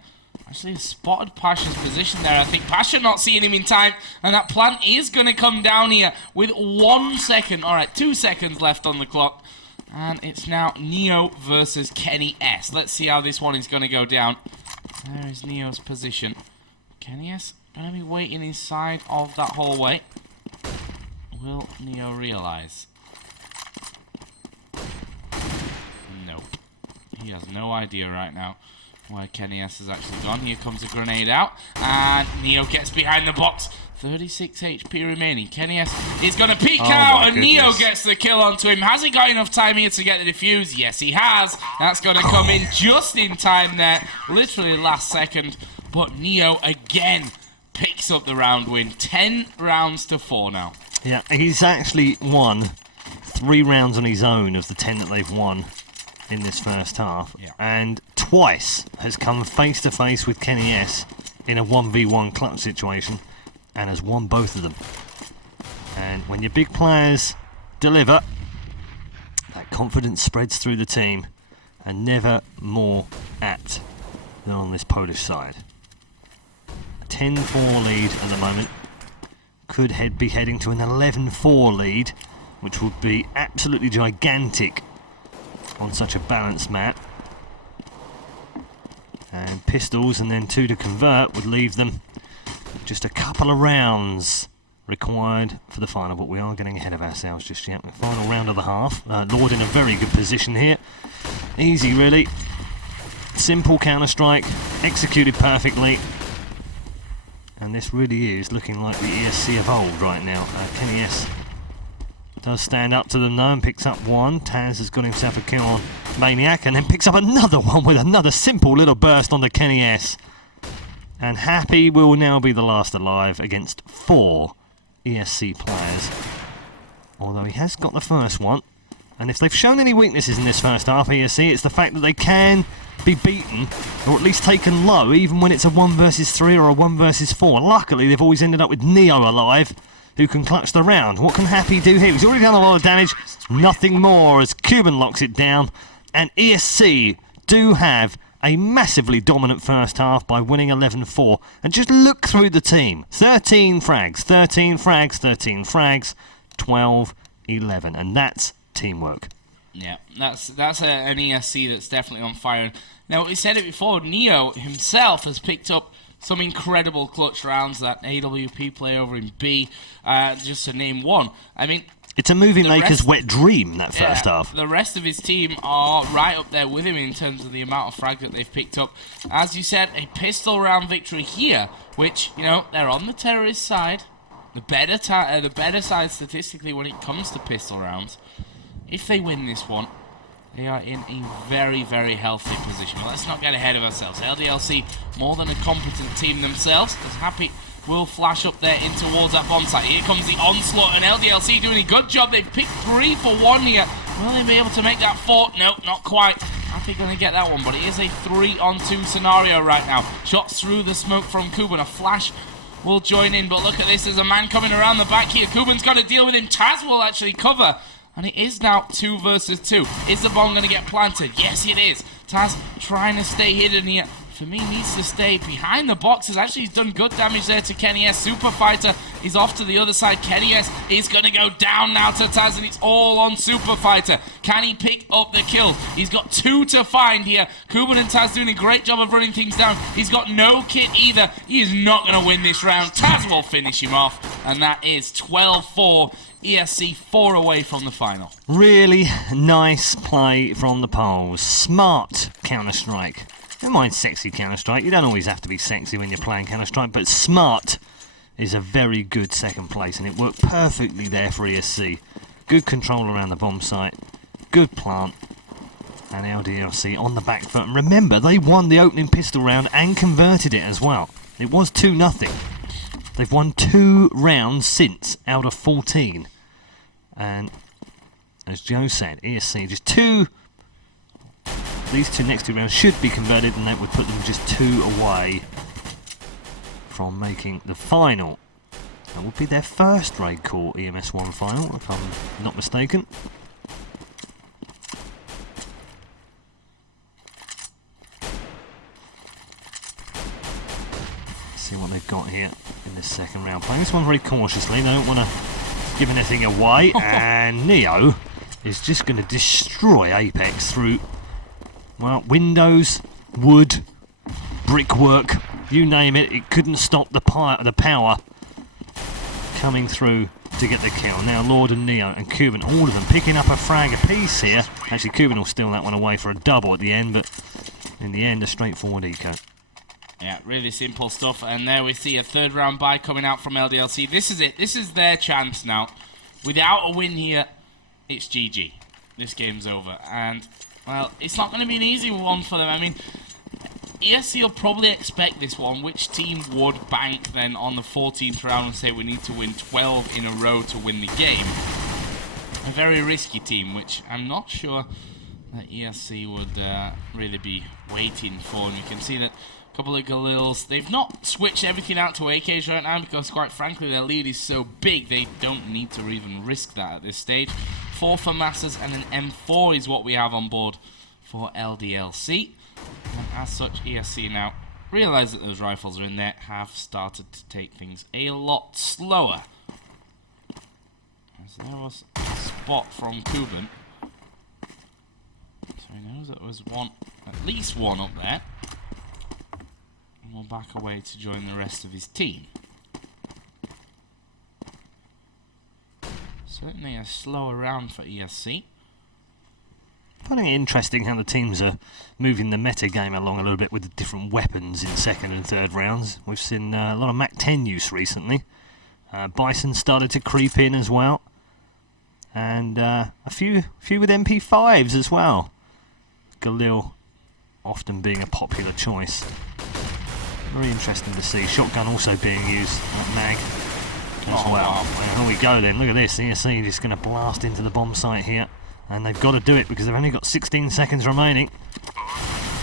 Actually spotted Pasha's position there. I think Pasha not seeing him in time, and that plant is going to come down here with 1 second. Alright, 2 seconds left on the clock. And it's now Neo versus Kenny S. Let's see how this one is going to go down. There is Neo's position. Kenny S going to be waiting inside of that hallway. Will Neo realize? Nope. He has no idea right now where Kenny S has actually gone. Here comes a grenade out, and Neo gets behind the box. 36 HP remaining. Kenny S is going to peek Oh out, my and Neo goodness. gets the kill onto him. Has he got enough time here to get the defuse? Yes, he has. That's going to come in just in time there, literally last second. But Neo again picks up the round win. 10 rounds to 4 now. Yeah, he's actually won 3 rounds on his own of the 10 that they've won in this first half, and twice has come face to face with Kenny S in a 1v1 clutch situation and has won both of them. And when your big players deliver, that confidence spreads through the team, and never more apt than on this Polish side. A 10-4 lead at the moment, could be heading to an 11-4 lead, which would be absolutely gigantic on such a balanced map. And pistols and then 2 to convert would leave them just a couple of rounds required for the final, but we are getting ahead of ourselves just yet. The final round of the half. Lord in a very good position here. Easy, really. Simple counter-strike, executed perfectly. And this really is looking like the ESC of old right now. Kenny S does stand up to them though and picks up one. Taz has got himself a kill on Maniac and then picks up another one with another simple little burst on the Kenny S. And Happy will now be the last alive against 4 ESC players. Although he has got the first one. And if they've shown any weaknesses in this first half, ESC, it's the fact that they can be beaten, or at least taken low, even when it's a 1 versus 3 or a 1 versus 4. Luckily, they've always ended up with Neo alive, who can clutch the round. What can Happy do here? He's already done a lot of damage. Nothing more as Cuban locks it down. And ESC do have a massively dominant first half by winning 11-4. And just look through the team. 13 frags, 13 frags, 13 frags, 12-11. And that's teamwork. Yeah, that's an ESC that's definitely on fire. Now, we said it before, Neo himself has picked up some incredible clutch rounds. That AWP play over in B, just to name one. I mean, it's a movie maker's wet dream, that first half. The rest of his team are right up there with him in terms of the amount of frag that they've picked up. As you said, a pistol round victory here, which, you know, they're on the terrorist side, the better side statistically when it comes to pistol rounds. If they win this one, they are in a very, very healthy position. But let's not get ahead of ourselves. LDLC, more than a competent team themselves, as Happy will flash up there in towards that bomb site. Here comes the onslaught, and LDLC doing a good job. They've picked 3 for 1 here. Will they be able to make that 4? Nope, not quite. Happy going to get that one, but it is a 3-on-2 scenario right now. Shots through the smoke from Kuban. A flash will join in, but look at this. There's a man coming around the back here. Kuban's got to deal with him. Taz will actually cover. And it is now 2 versus 2. Is the bomb going to get planted? Yes, it is. Taz trying to stay hidden here. For me, needs to stay behind the boxes. Actually, he's done good damage there to Kenny S. Super Fighter is off to the other side. Kenny S is going to go down now to Taz, and it's all on Super Fighter. Can he pick up the kill? He's got 2 to find here. Kuban and Taz doing a great job of running things down. He's got no kit either. He is not going to win this round. Taz will finish him off, and that is 12-4. ESC 4 away from the final. Really nice play from the Poles. Smart Counter-Strike. Never mind sexy Counter-Strike. You don't always have to be sexy when you're playing Counter-Strike, but smart is a very good second place, and it worked perfectly there for ESC. Good control around the bomb site, good plant, and LDLC on the back foot. And remember, they won the opening pistol round and converted it as well. It was 2-0. They've won 2 rounds since out of 14. And as Joe said, ESC just 2. These 2 next 2 rounds should be converted, and that would put them just 2 away from making the final. That would be their first RaidCall EMS 1 final, if I'm not mistaken. See what they've got here in this second round. Playing this one very cautiously. They don't want to give anything away. And Neo is just going to destroy Apex through, well, windows, wood, brickwork, you name it. It couldn't stop the power coming through to get the kill. Now Lord and Neo and Cuban, all of them picking up a frag apiece here. Actually, Cuban will steal that one away for a double at the end, but in the end, a straightforward eco. Yeah, really simple stuff. And there we see a third round bye coming out from LDLC. This is it. This is their chance now. Without a win here, it's GG. This game's over. And, well, it's not going to be an easy one for them. I mean, ESC will probably expect this one. Which team would bank then on the 14th round and say we need to win 12 in a row to win the game? A very risky team, which I'm not sure that ESC would really be waiting for. And you can see that a couple of Galils, they've not switched everything out to AKs right now because, quite frankly, their lead is so big they don't need to even risk that at this stage. 4 for Masters and an M4 is what we have on board for LDLC. And as such, ESC now realise that those rifles are in there, have started to take things a lot slower. As there was a spot from Kuban. So he knows that there was one, at least one up there. And we'll back away to join the rest of his team. Certainly a slower round for ESC. Finding it interesting how the teams are moving the meta game along a little bit with the different weapons in second and third rounds. We've seen a lot of MAC-10 use recently. Bison started to creep in as well. And a few with MP5s as well. Galil often being a popular choice. Very interesting to see. Shotgun also being used at mag as well. Well, here we go then. Look at this. ESC just going to blast into the bomb site here. And they've got to do it because they've only got 16 seconds remaining.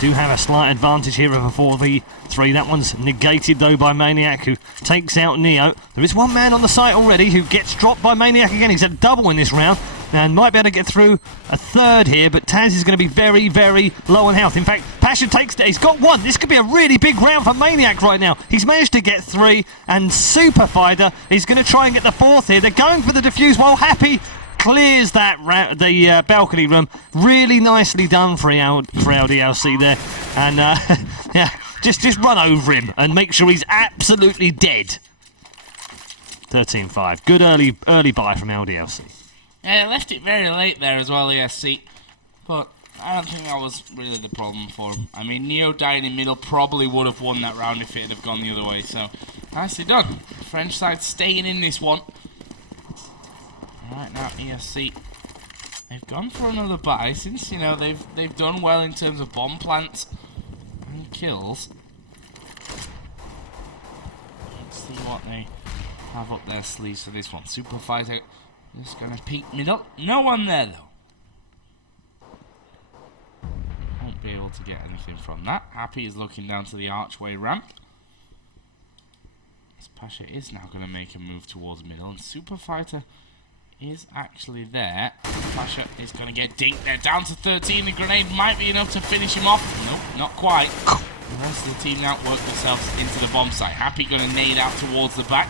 Do have a slight advantage here of a 4v3. That one's negated though by Maniac, who takes out Neo. There is one man on the site already who gets dropped by Maniac again. He's a double in this round and might be able to get through a third here, but Taz is going to be very, very low on health. In fact, Pasha takes it. He's got one. This could be a really big round for Maniac right now. He's managed to get 3, and Super Fighter is going to try and get the 4th here. They're going for the defuse while Happy clears that the balcony room. Really nicely done for LDLC there. And yeah, just run over him and make sure he's absolutely dead. 13-5. Good early buy from LDLC. Yeah, they left it very late there as well, ESC. But I don't think that was really the problem for him. I mean, Neo dying in middle probably would have won that round if it had gone the other way. So, nicely done. French side staying in this one. Right now, ESC, they've gone for another buy since, you know, they've done well in terms of bomb plants and kills. Let's see what they have up their sleeves for this one. Super Fighter just going to peek middle. No one there, though. Won't be able to get anything from that. Happy is looking down to the archway ramp. As Pasha is now going to make a move towards middle, and Super Fighter is actually there. Pasha is going to get dinked there. Down to 13. The grenade might be enough to finish him off. Nope, not quite. The rest of the team now work themselves into the bomb site. Happy going to nade out towards the back.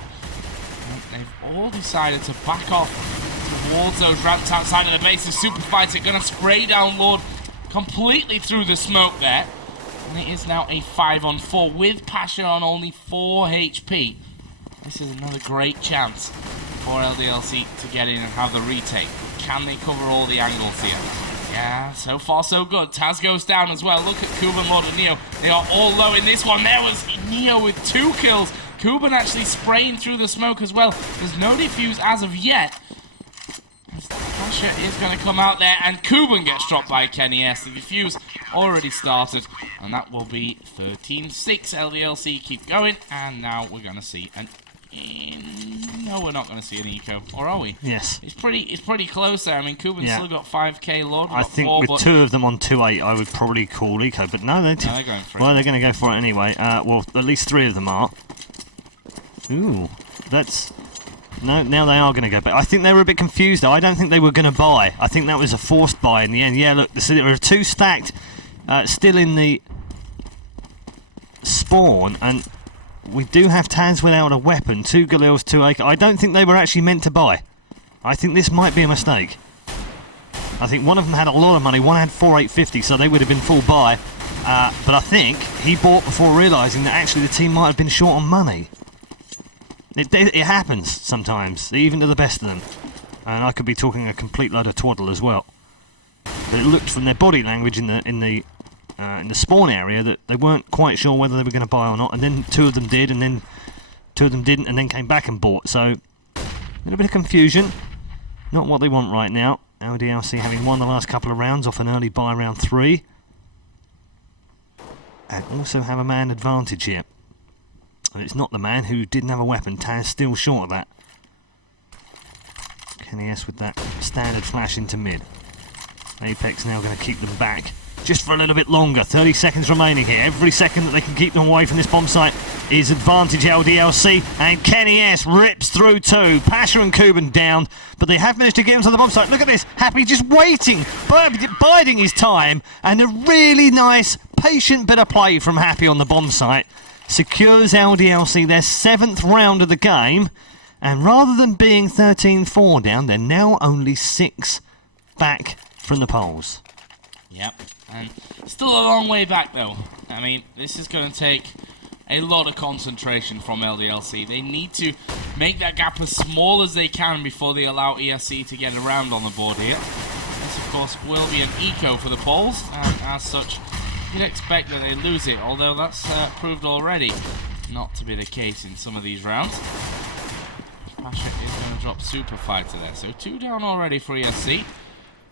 And they've all decided to back off towards those ramps outside of the base. The Super Fighter going to spray down Lord completely through the smoke there. And it is now a 5-on-4 with Pasha on only 4 HP. This is another great chance for LDLC to get in and have the retake. Can they cover all the angles here? Yeah, so far so good. Taz goes down as well. Look at Kuban, Lord, and Neo. They are all low in this one. There was Neo with 2 kills. Kuban actually spraying through the smoke as well. There's no defuse as of yet. Pasha is going to come out there, and Kuban gets dropped by Kenny S. The defuse already started, and that will be 13-6. LDLC keep going, and now we're going to see an... No, we're not going to see an eco, or are we? Yes. It's pretty close there. I mean, Kuban's still got 5k, Lord. I think 4, with 2 of them on 2.8, I would probably call eco, but no, they're going for it. Well, they're going to go for it anyway. Well, at least 3 of them are. Ooh, that's... No, now they are going to go back. I think they were a bit confused, though. I don't think they were going to buy. I think that was a forced buy in the end. Yeah, look, there were 2 stacked still in the spawn, and we do have Taz without a weapon. 2 Galils, 2 AK. I don't think they were actually meant to buy. I think this might be a mistake. I think one of them had a lot of money. One had 4,850, so they would have been full buy. But I think he bought before realising that actually the team might have been short on money. It happens sometimes, even to the best of them. And I could be talking a complete load of twaddle as well. But it looked from their body language in the in the spawn area that they weren't quite sure whether they were going to buy or not, and then 2 of them did, and then 2 of them didn't, and then came back and bought. So a little bit of confusion. Not what they want right now. LDLC having won the last couple of rounds off an early buy round 3. And also have a man advantage here. And it's not the man who didn't have a weapon. Taz still short of that. Kenny S with that standard flash into mid. Apex now going to keep them back just for a little bit longer. 30 seconds remaining here. Every second that they can keep them away from this bomb site is advantage LDLC, and Kenny S rips through 2. Pasha and Kuban down, but they have managed to get into the bomb site. Look at this. Happy just waiting, biding his time, and a really nice, patient bit of play from Happy on the bomb site secures LDLC their 7th round of the game, and rather than being 13-4 down, they're now only 6 back from the polls. Yep, and still a long way back though. I mean, this is going to take a lot of concentration from LDLC. They need to make that gap as small as they can before they allow ESC to get around on the board here. This, of course, will be an eco for the polls, and as such, you'd expect that they lose it, although that's proved already not to be the case in some of these rounds. Pasha is going to drop Super Fighter there, so 2 down already for ESC. I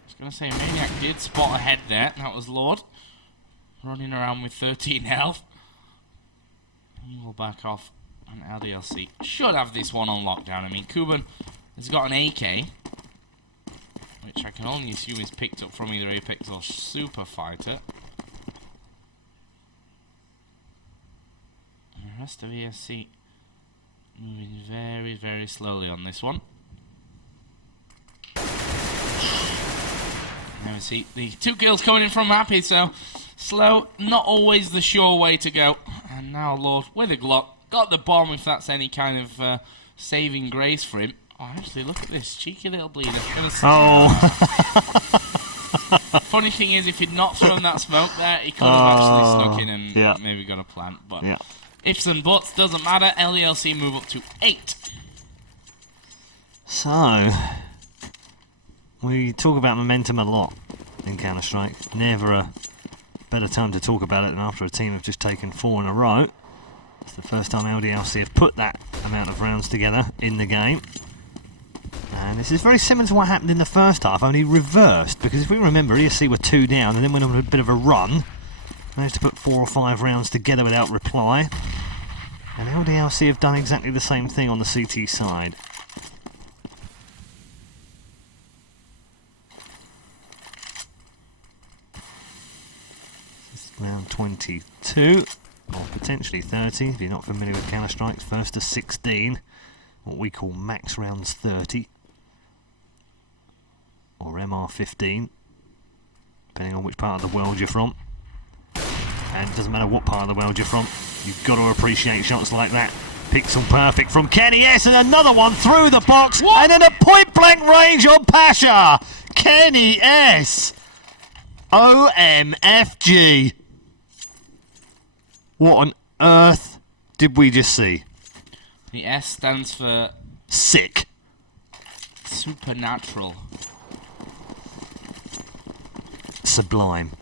was going to say, Maniac did spot ahead there. That was Lord. Running around with 13 health. He will back off. And LDLC should have this one on lockdown. I mean, Kuban has got an AK, which I can only assume is picked up from either Apex or Super Fighter. And the rest of ESC moving very, very slowly on this one. Now we see the 2 kills coming in from Happy, so slow, not always the sure way to go. And now Lord with a Glock, got the bomb if that's any kind of saving grace for him. Oh, actually, look at this, cheeky little bleeder. Oh! Funny thing is, if he'd not thrown that smoke there, he could have actually snuck in and maybe got a plant. But ifs and buts, doesn't matter. LDLC move up to 8. So, we talk about momentum a lot in Counter-Strike. Never a better time to talk about it than after a team have just taken 4 in a row. It's the first time LDLC have put that amount of rounds together in the game. And this is very similar to what happened in the first half, only reversed, because if we remember, ESC were 2 down and then went on a bit of a run. Managed to put 4 or 5 rounds together without reply. And LDLC have done exactly the same thing on the CT side. Round 22, or potentially 30 if you're not familiar with Counter-Strike's. First to 16, what we call max rounds 30, or MR15, depending on which part of the world you're from. And it doesn't matter what part of the world you're from, you've got to appreciate shots like that. Pixel perfect from Kenny S, and another one through the box, and then a point blank range on Pasha. Kenny S, OMFG. What on earth did we just see? The S stands for sick. Supernatural. Sublime.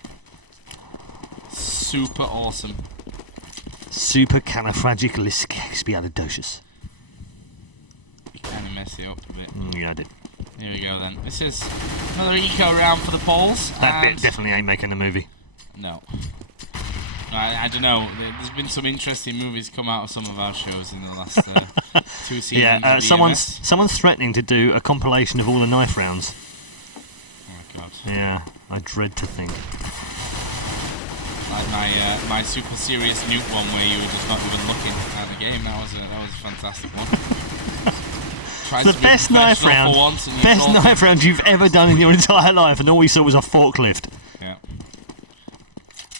Super awesome. Super califragilisticexpialidocious. You kind of messed it up a bit. Yeah, I did. Here we go then. This is another eco round for the polls. That bit definitely ain't making the movie. No. I don't know. There's been some interesting movies come out of some of our shows in the last 2 seasons. Yeah, someone's threatening to do a compilation of all the knife rounds. Oh my god. Yeah, I dread to think. Like my super serious nuke one where you were just not even looking at the game. That was a fantastic one. The best knife round. Best knife round you've ever done in your entire life, and all we saw was a forklift. Yeah.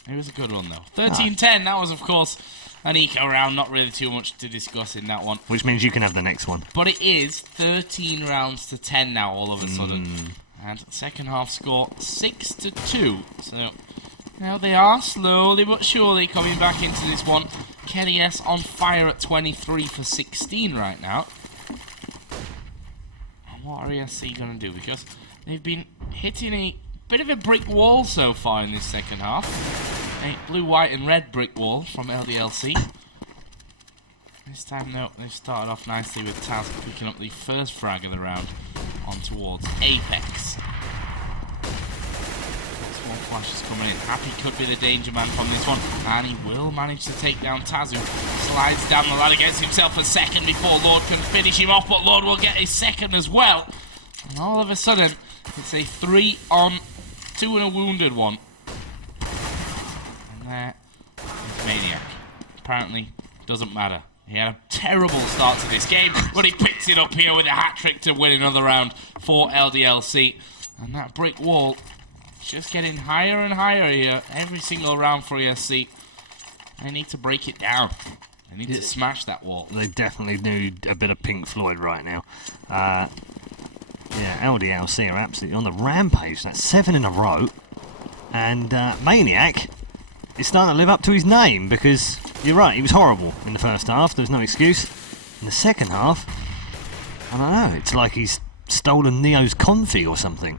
It was a good one though. 13-10. That was, of course, an eco round. Not really too much to discuss in that one. Which means you can have the next one. But it is 13 rounds to 10 now, all of a sudden. And second half score 6-2. So now they are slowly but surely coming back into this one. Kenny S on fire at 23 for 16 right now. And what are ESC going to do? Because they've been hitting a bit of a brick wall so far in this second half. a blue, white and red brick wall from LDLC. This time, though, they've started off nicely with Taz picking up the first frag of the round on towards Apex. Small flashes coming in. Happy could be the danger man from this one, and he will manage to take down Tazu. Slides down the ladder, gets himself a second before Lord can finish him off, but Lord will get his second as well. And all of a sudden, it's a 3-on-2 and a wounded one. And there is Maniac. Apparently, doesn't matter. He had a terrible start to this game, but he picks it up here with a hat-trick to win another round for LDLC. And that brick wall is just getting higher and higher here every single round for ESC. They need to break it down. They need to smash that wall. They definitely need a bit of Pink Floyd right now. Yeah, LDLC are absolutely on the rampage. That's 7 in a row. And Maniac is starting to live up to his name, because you're right, he was horrible in the first half. There's no excuse. In the second half, I don't know, it's like he's stolen Neo's config or something.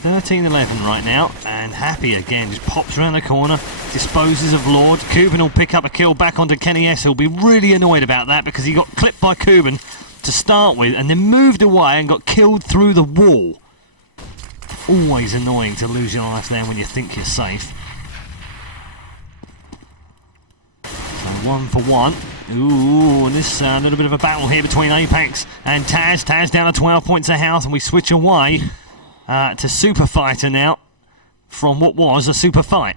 13-11 right now, and Happy again just pops around the corner, disposes of Lord. Cuban will pick up a kill back onto Kenny S. He'll be really annoyed about that, because he got clipped by Cuban to start with and then moved away and got killed through the wall. Always annoying to lose your life there when you think you're safe. So 1 for 1. Ooh, and this a little bit of a battle here between Apex and Taz. Taz down to 12 points of health, and we switch away to Super Fighter now from what was a Super Fight.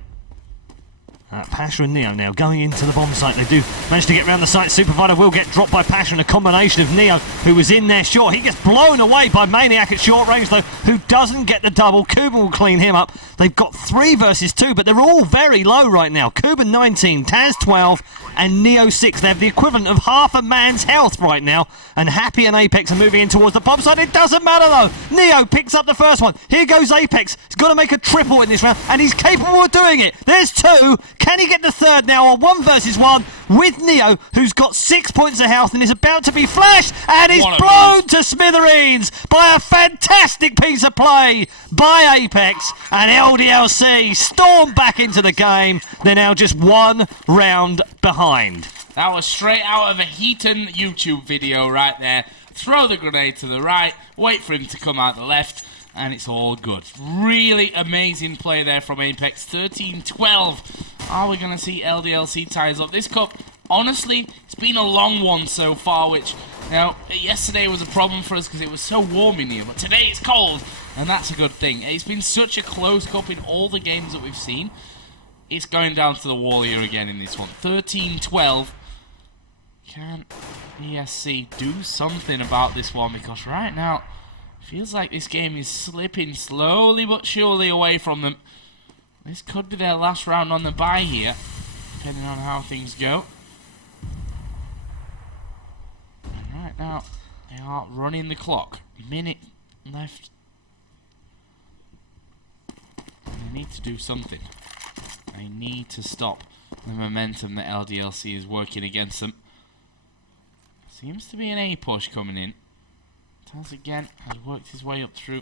Pasha and Neo now going into the bomb site. They do manage to get around the site. Super Fighter will get dropped by Pasha, and a combination of Neo, who was in there short. He gets blown away by Maniac at short range, though, who doesn't get the double. Cuban will clean him up. They've got 3 versus 2, but they're all very low right now. Cuban 19, Taz 12, and Neo 6. They have the equivalent of half a man's health right now, and Happy and Apex are moving in towards the bomb site. It doesn't matter, though. Neo picks up the first one. Here goes Apex. He's got to make a triple in this round, and he's capable of doing it. There's 2. Can he get the third now on 1 versus 1 with Neo, who's got 6 points of health and is about to be flashed, and is blown to smithereens by a fantastic piece of play by Apex, and LDLC storm back into the game. They're now just 1 round behind. That was straight out of a Heaton YouTube video right there. Throw the grenade to the right, wait for him to come out the left, and it's all good. Really amazing play there from Apex. 13-12. Are we going to see LDLC ties up this cup? Honestly, it's been a long one so far, which, you know, yesterday was a problem for us because it was so warm in here, but today it's cold, and that's a good thing. It's been such a close cup in all the games that we've seen. It's going down to the wall here again in this one. 13-12. Can ESC do something about this one? Because right now, it feels like this game is slipping slowly but surely away from them. This could be their last round on the bye here, depending on how things go. And right now, they are running the clock. Minute left. And they need to do something. They need to stop the momentum that LDLC is working against them. Seems to be an A push coming in. Taz again has worked his way up through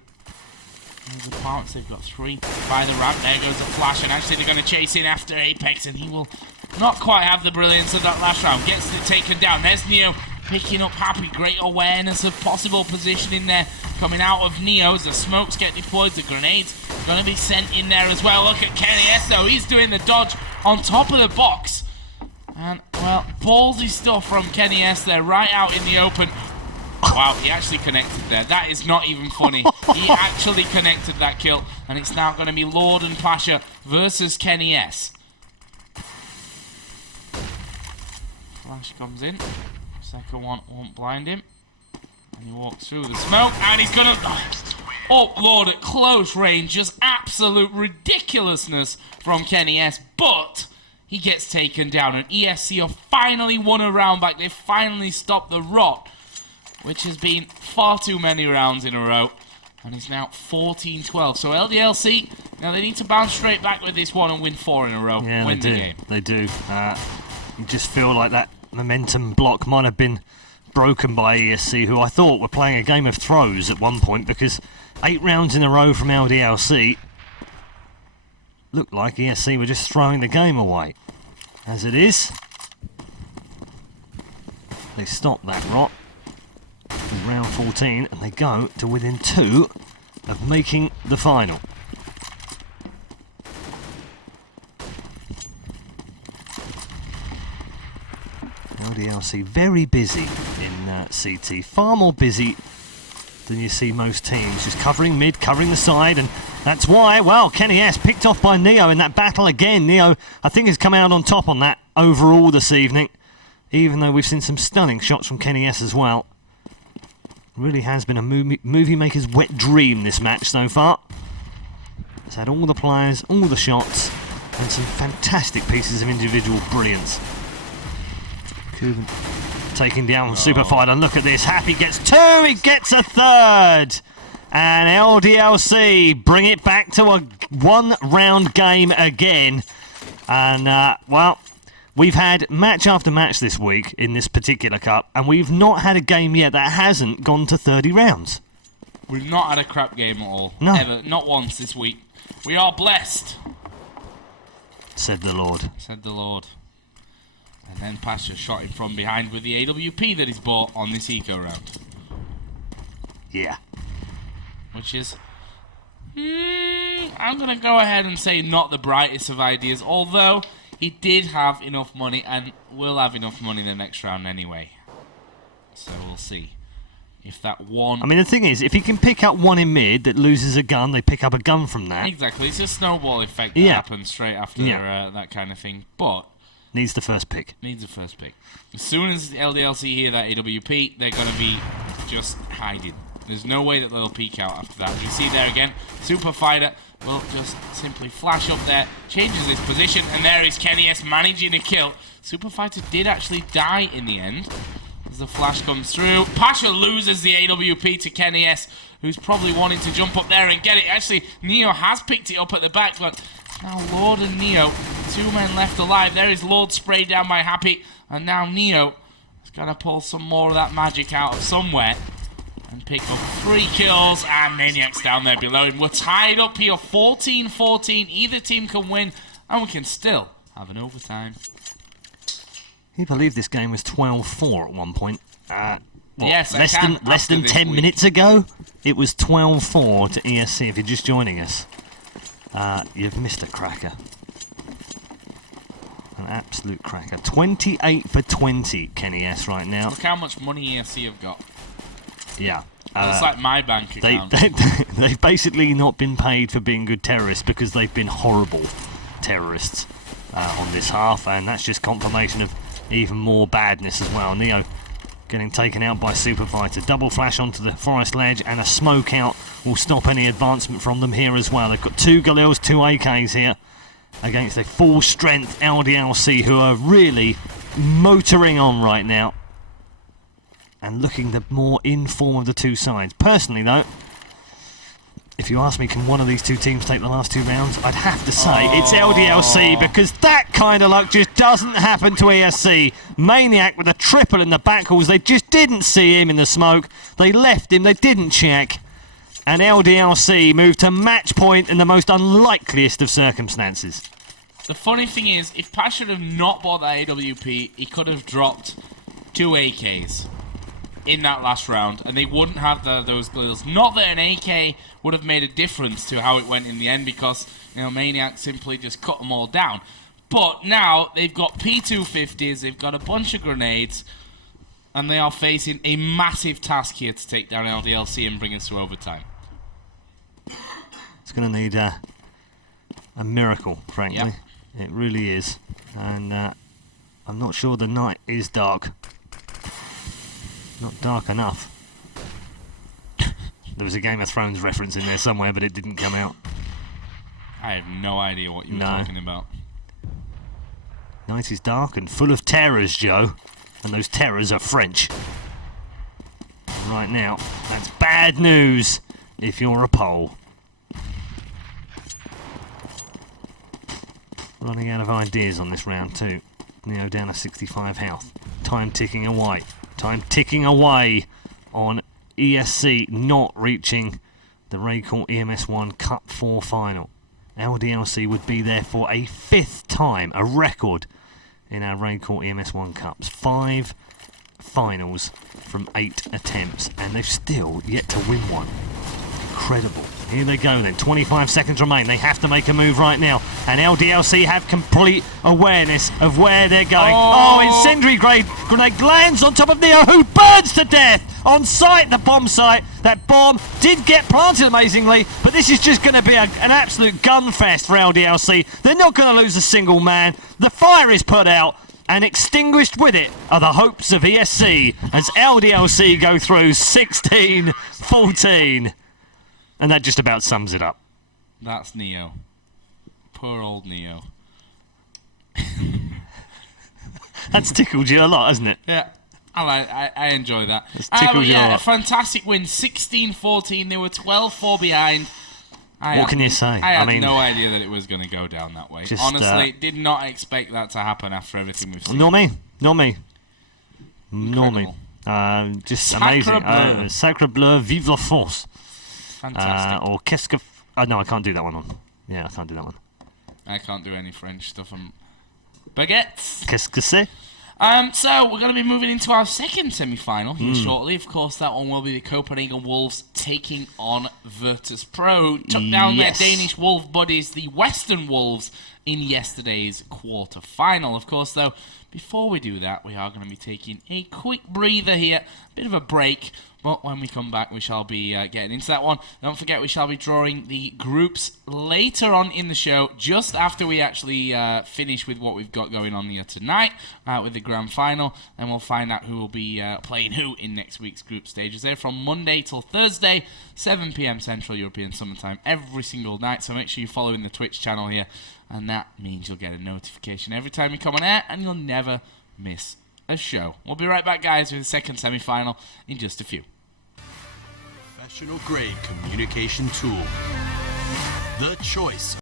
the parts. They've got 3 by the ramp. There goes the flash, and actually they're going to chase in after Apex, and he will not quite have the brilliance of that last round. Gets it taken down. There's Neo picking up Happy. Great awareness of possible positioning there coming out of Neo. The smokes get deployed. The grenades going to be sent in there as well. Look at Kenny S, though. He's doing the dodge on top of the box. And, well, ballsy stuff from Kenny S there, right out in the open. Wow, he actually connected there. That is not even funny. He actually connected that kill, and it's now going to be Lord and Pasha versus Kenny S. Flash comes in. Second one won't blind him. And he walks through the smoke, and he's going to... Oh, Lord, at close range. Just absolute ridiculousness from Kenny S. But he gets taken down, and ESC have finally won a round back. They finally stopped the rot, which has been far too many rounds in a row. And it's now 14-12. So LDLC, now they need to bounce straight back with this one and win 4 in a row. Yeah, win they the do. game. They do. You just feel like that momentum block might have been broken by ESC, who I thought were playing a game of throws at one point, because 8 rounds in a row from LDLC looked like ESC were just throwing the game away. As it is, they stop that rot in round 14 and they go to within 2 of making the final. LDLC very busy in CT, far more busy than you see most teams, just covering mid, covering the side, and that's why, well, Kenny S picked off by Neo in that battle again. Neo, I think, has come out on top on that overall this evening, even though we've seen some stunning shots from Kenny S as well. Really has been a movie maker's wet dream, this match so far. It's had all the players, all the shots, and some fantastic pieces of individual brilliance. Cuban taking down Super Fighter, and look at this, Happy gets 2, he gets a 3rd! And LDLC bring it back to a 1-round game again. And, well, we've had match after match this week in this particular cup, and we've not had a game yet that hasn't gone to 30 rounds. We've not had a crap game at all. No. Ever. Not once this week. We are blessed, said the Lord. said the Lord. And then Pasha shot him from behind with the AWP that he's bought on this eco round. Yeah. Which is, I'm going to go ahead and say not the brightest of ideas, although he did have enough money and will have enough money in the next round anyway. So we'll see if that one... I mean, the thing is, if he can pick up one in mid that loses a gun, they pick up a gun from that. Exactly, it's a snowball effect that happens straight after that kind of thing, but... Needs the first pick. Needs a first pick. As soon as LDLC hear that AWP, they're going to be just hiding. There's no way that they'll peek out after that. You see there again, Super Fighter will just simply flash up there, changes his position, and there is Kenny S managing a kill. Super Fighter did actually die in the end as the flash comes through. Pasha loses the AWP to Kenny S, who's probably wanting to jump up there and get it. Actually, Neo has picked it up at the back, but now Lord and Neo, 2 men left alive. There is Lord sprayed down by Happy, and now Neo is going to pull some more of that magic out of somewhere and pick up 3 kills, and Maniac's down there below him. We're tied up here, 14-14. Either team can win, and we can still have an overtime. You believe this game was 12-4 at one point? Yes, less than 10 minutes ago, it was 12-4 to ESC. If you're just joining us, you've missed a cracker. An absolute cracker. 28 for 20, Kenny S right now. Look how much money ESC have got. Yeah. It's like my bank account. They've basically not been paid for being good terrorists because they've been horrible terrorists on this half, and that's just confirmation of even more badness as well. Neo getting taken out by Super Fighter. Double flash onto the forest ledge, and a smoke out will stop any advancement from them here as well. They've got 2 Galils, 2 AKs here against a full strength LDLC who are really motoring on right now and looking the more in form of the 2 sides. Personally though, if you ask me, can one of these 2 teams take the last 2 rounds, I'd have to say it's LDLC, because that kind of luck just doesn't happen to ESC. Maniac with a triple in the backhauls. They just didn't see him in the smoke. They left him, they didn't check. And LDLC moved to match point in the most unlikeliest of circumstances. The funny thing is, if Pasha had not bought that AWP, he could have dropped 2 AKs in that last round, and they wouldn't have those gills. Not that an AK would have made a difference to how it went in the end, because Maniac simply just cut them all down. But now they've got P250s, they've got a bunch of grenades, and they are facing a massive task here to take down LDLC and bring us to overtime. It's going to need a miracle, frankly. Yep. It really is. And I'm not sure the night is dark. Not dark enough. There was a Game of Thrones reference in there somewhere, but it didn't come out. I have no idea what you were talking about. Night is dark and full of terrors, Joe. And those terrors are French. Right now, that's bad news if you're a Pole. Running out of ideas on this round too. Neo down to 65 health. Time ticking away. Time ticking away on ESC not reaching the RaidCall EMS 1 Cup 4 final. LDLC would be there for a 5th time, a record in our RaidCall EMS 1 Cups. 5 finals from 8 attempts, and they've still yet to win one. Incredible. Here they go then, 25 seconds remain. They have to make a move right now, and LDLC have complete awareness of where they're going. Oh, incendiary grenade lands on top of Neo, who burns to death on site, the bomb site. That bomb did get planted amazingly, but this is just going to be an absolute gun fest for LDLC. They're not going to lose a single man. The fire is put out, and extinguished with it are the hopes of ESC as LDLC go through 16-14. And that just about sums it up. That's Neo. Poor old Neo. That's tickled you a lot, hasn't it? Yeah, I enjoy that. It's tickled you a lot. A fantastic win, 16-14. They were 12-4 behind. What can you say? I had no idea that it was going to go down that way. Just, honestly, did not expect that to happen after everything we've seen. Nor me. Just amazing. Sacre bleu, vive la France. Fantastic. Or qu'est-ce que... no, I can't do that one on. Yeah, I can't do that one. I can't do any French stuff. Baguettes. Qu'est-ce que c'est? So we're going to be moving into our second semi-final here shortly. Of course, that one will be the Copenhagen Wolves taking on virtus.pro, who took down their Danish Wolf buddies, the Western Wolves, in yesterday's quarter-final. Of course, though, before we do that, we are going to be taking a quick breather here, a bit of a break. But when we come back, we shall be getting into that one. Don't forget, we shall be drawing the groups later on in the show, just after we actually finish with what we've got going on here tonight with the grand final. Then we'll find out who will be playing who in next week's group stages. They're from Monday till Thursday, 7 p.m. Central European Summertime, every single night. So make sure you're following the Twitch channel here, and that means you'll get a notification every time you come on air, and you'll never miss a show. We'll be right back, guys, with the second semi-final in just a few. Professional grade communication tool. The choice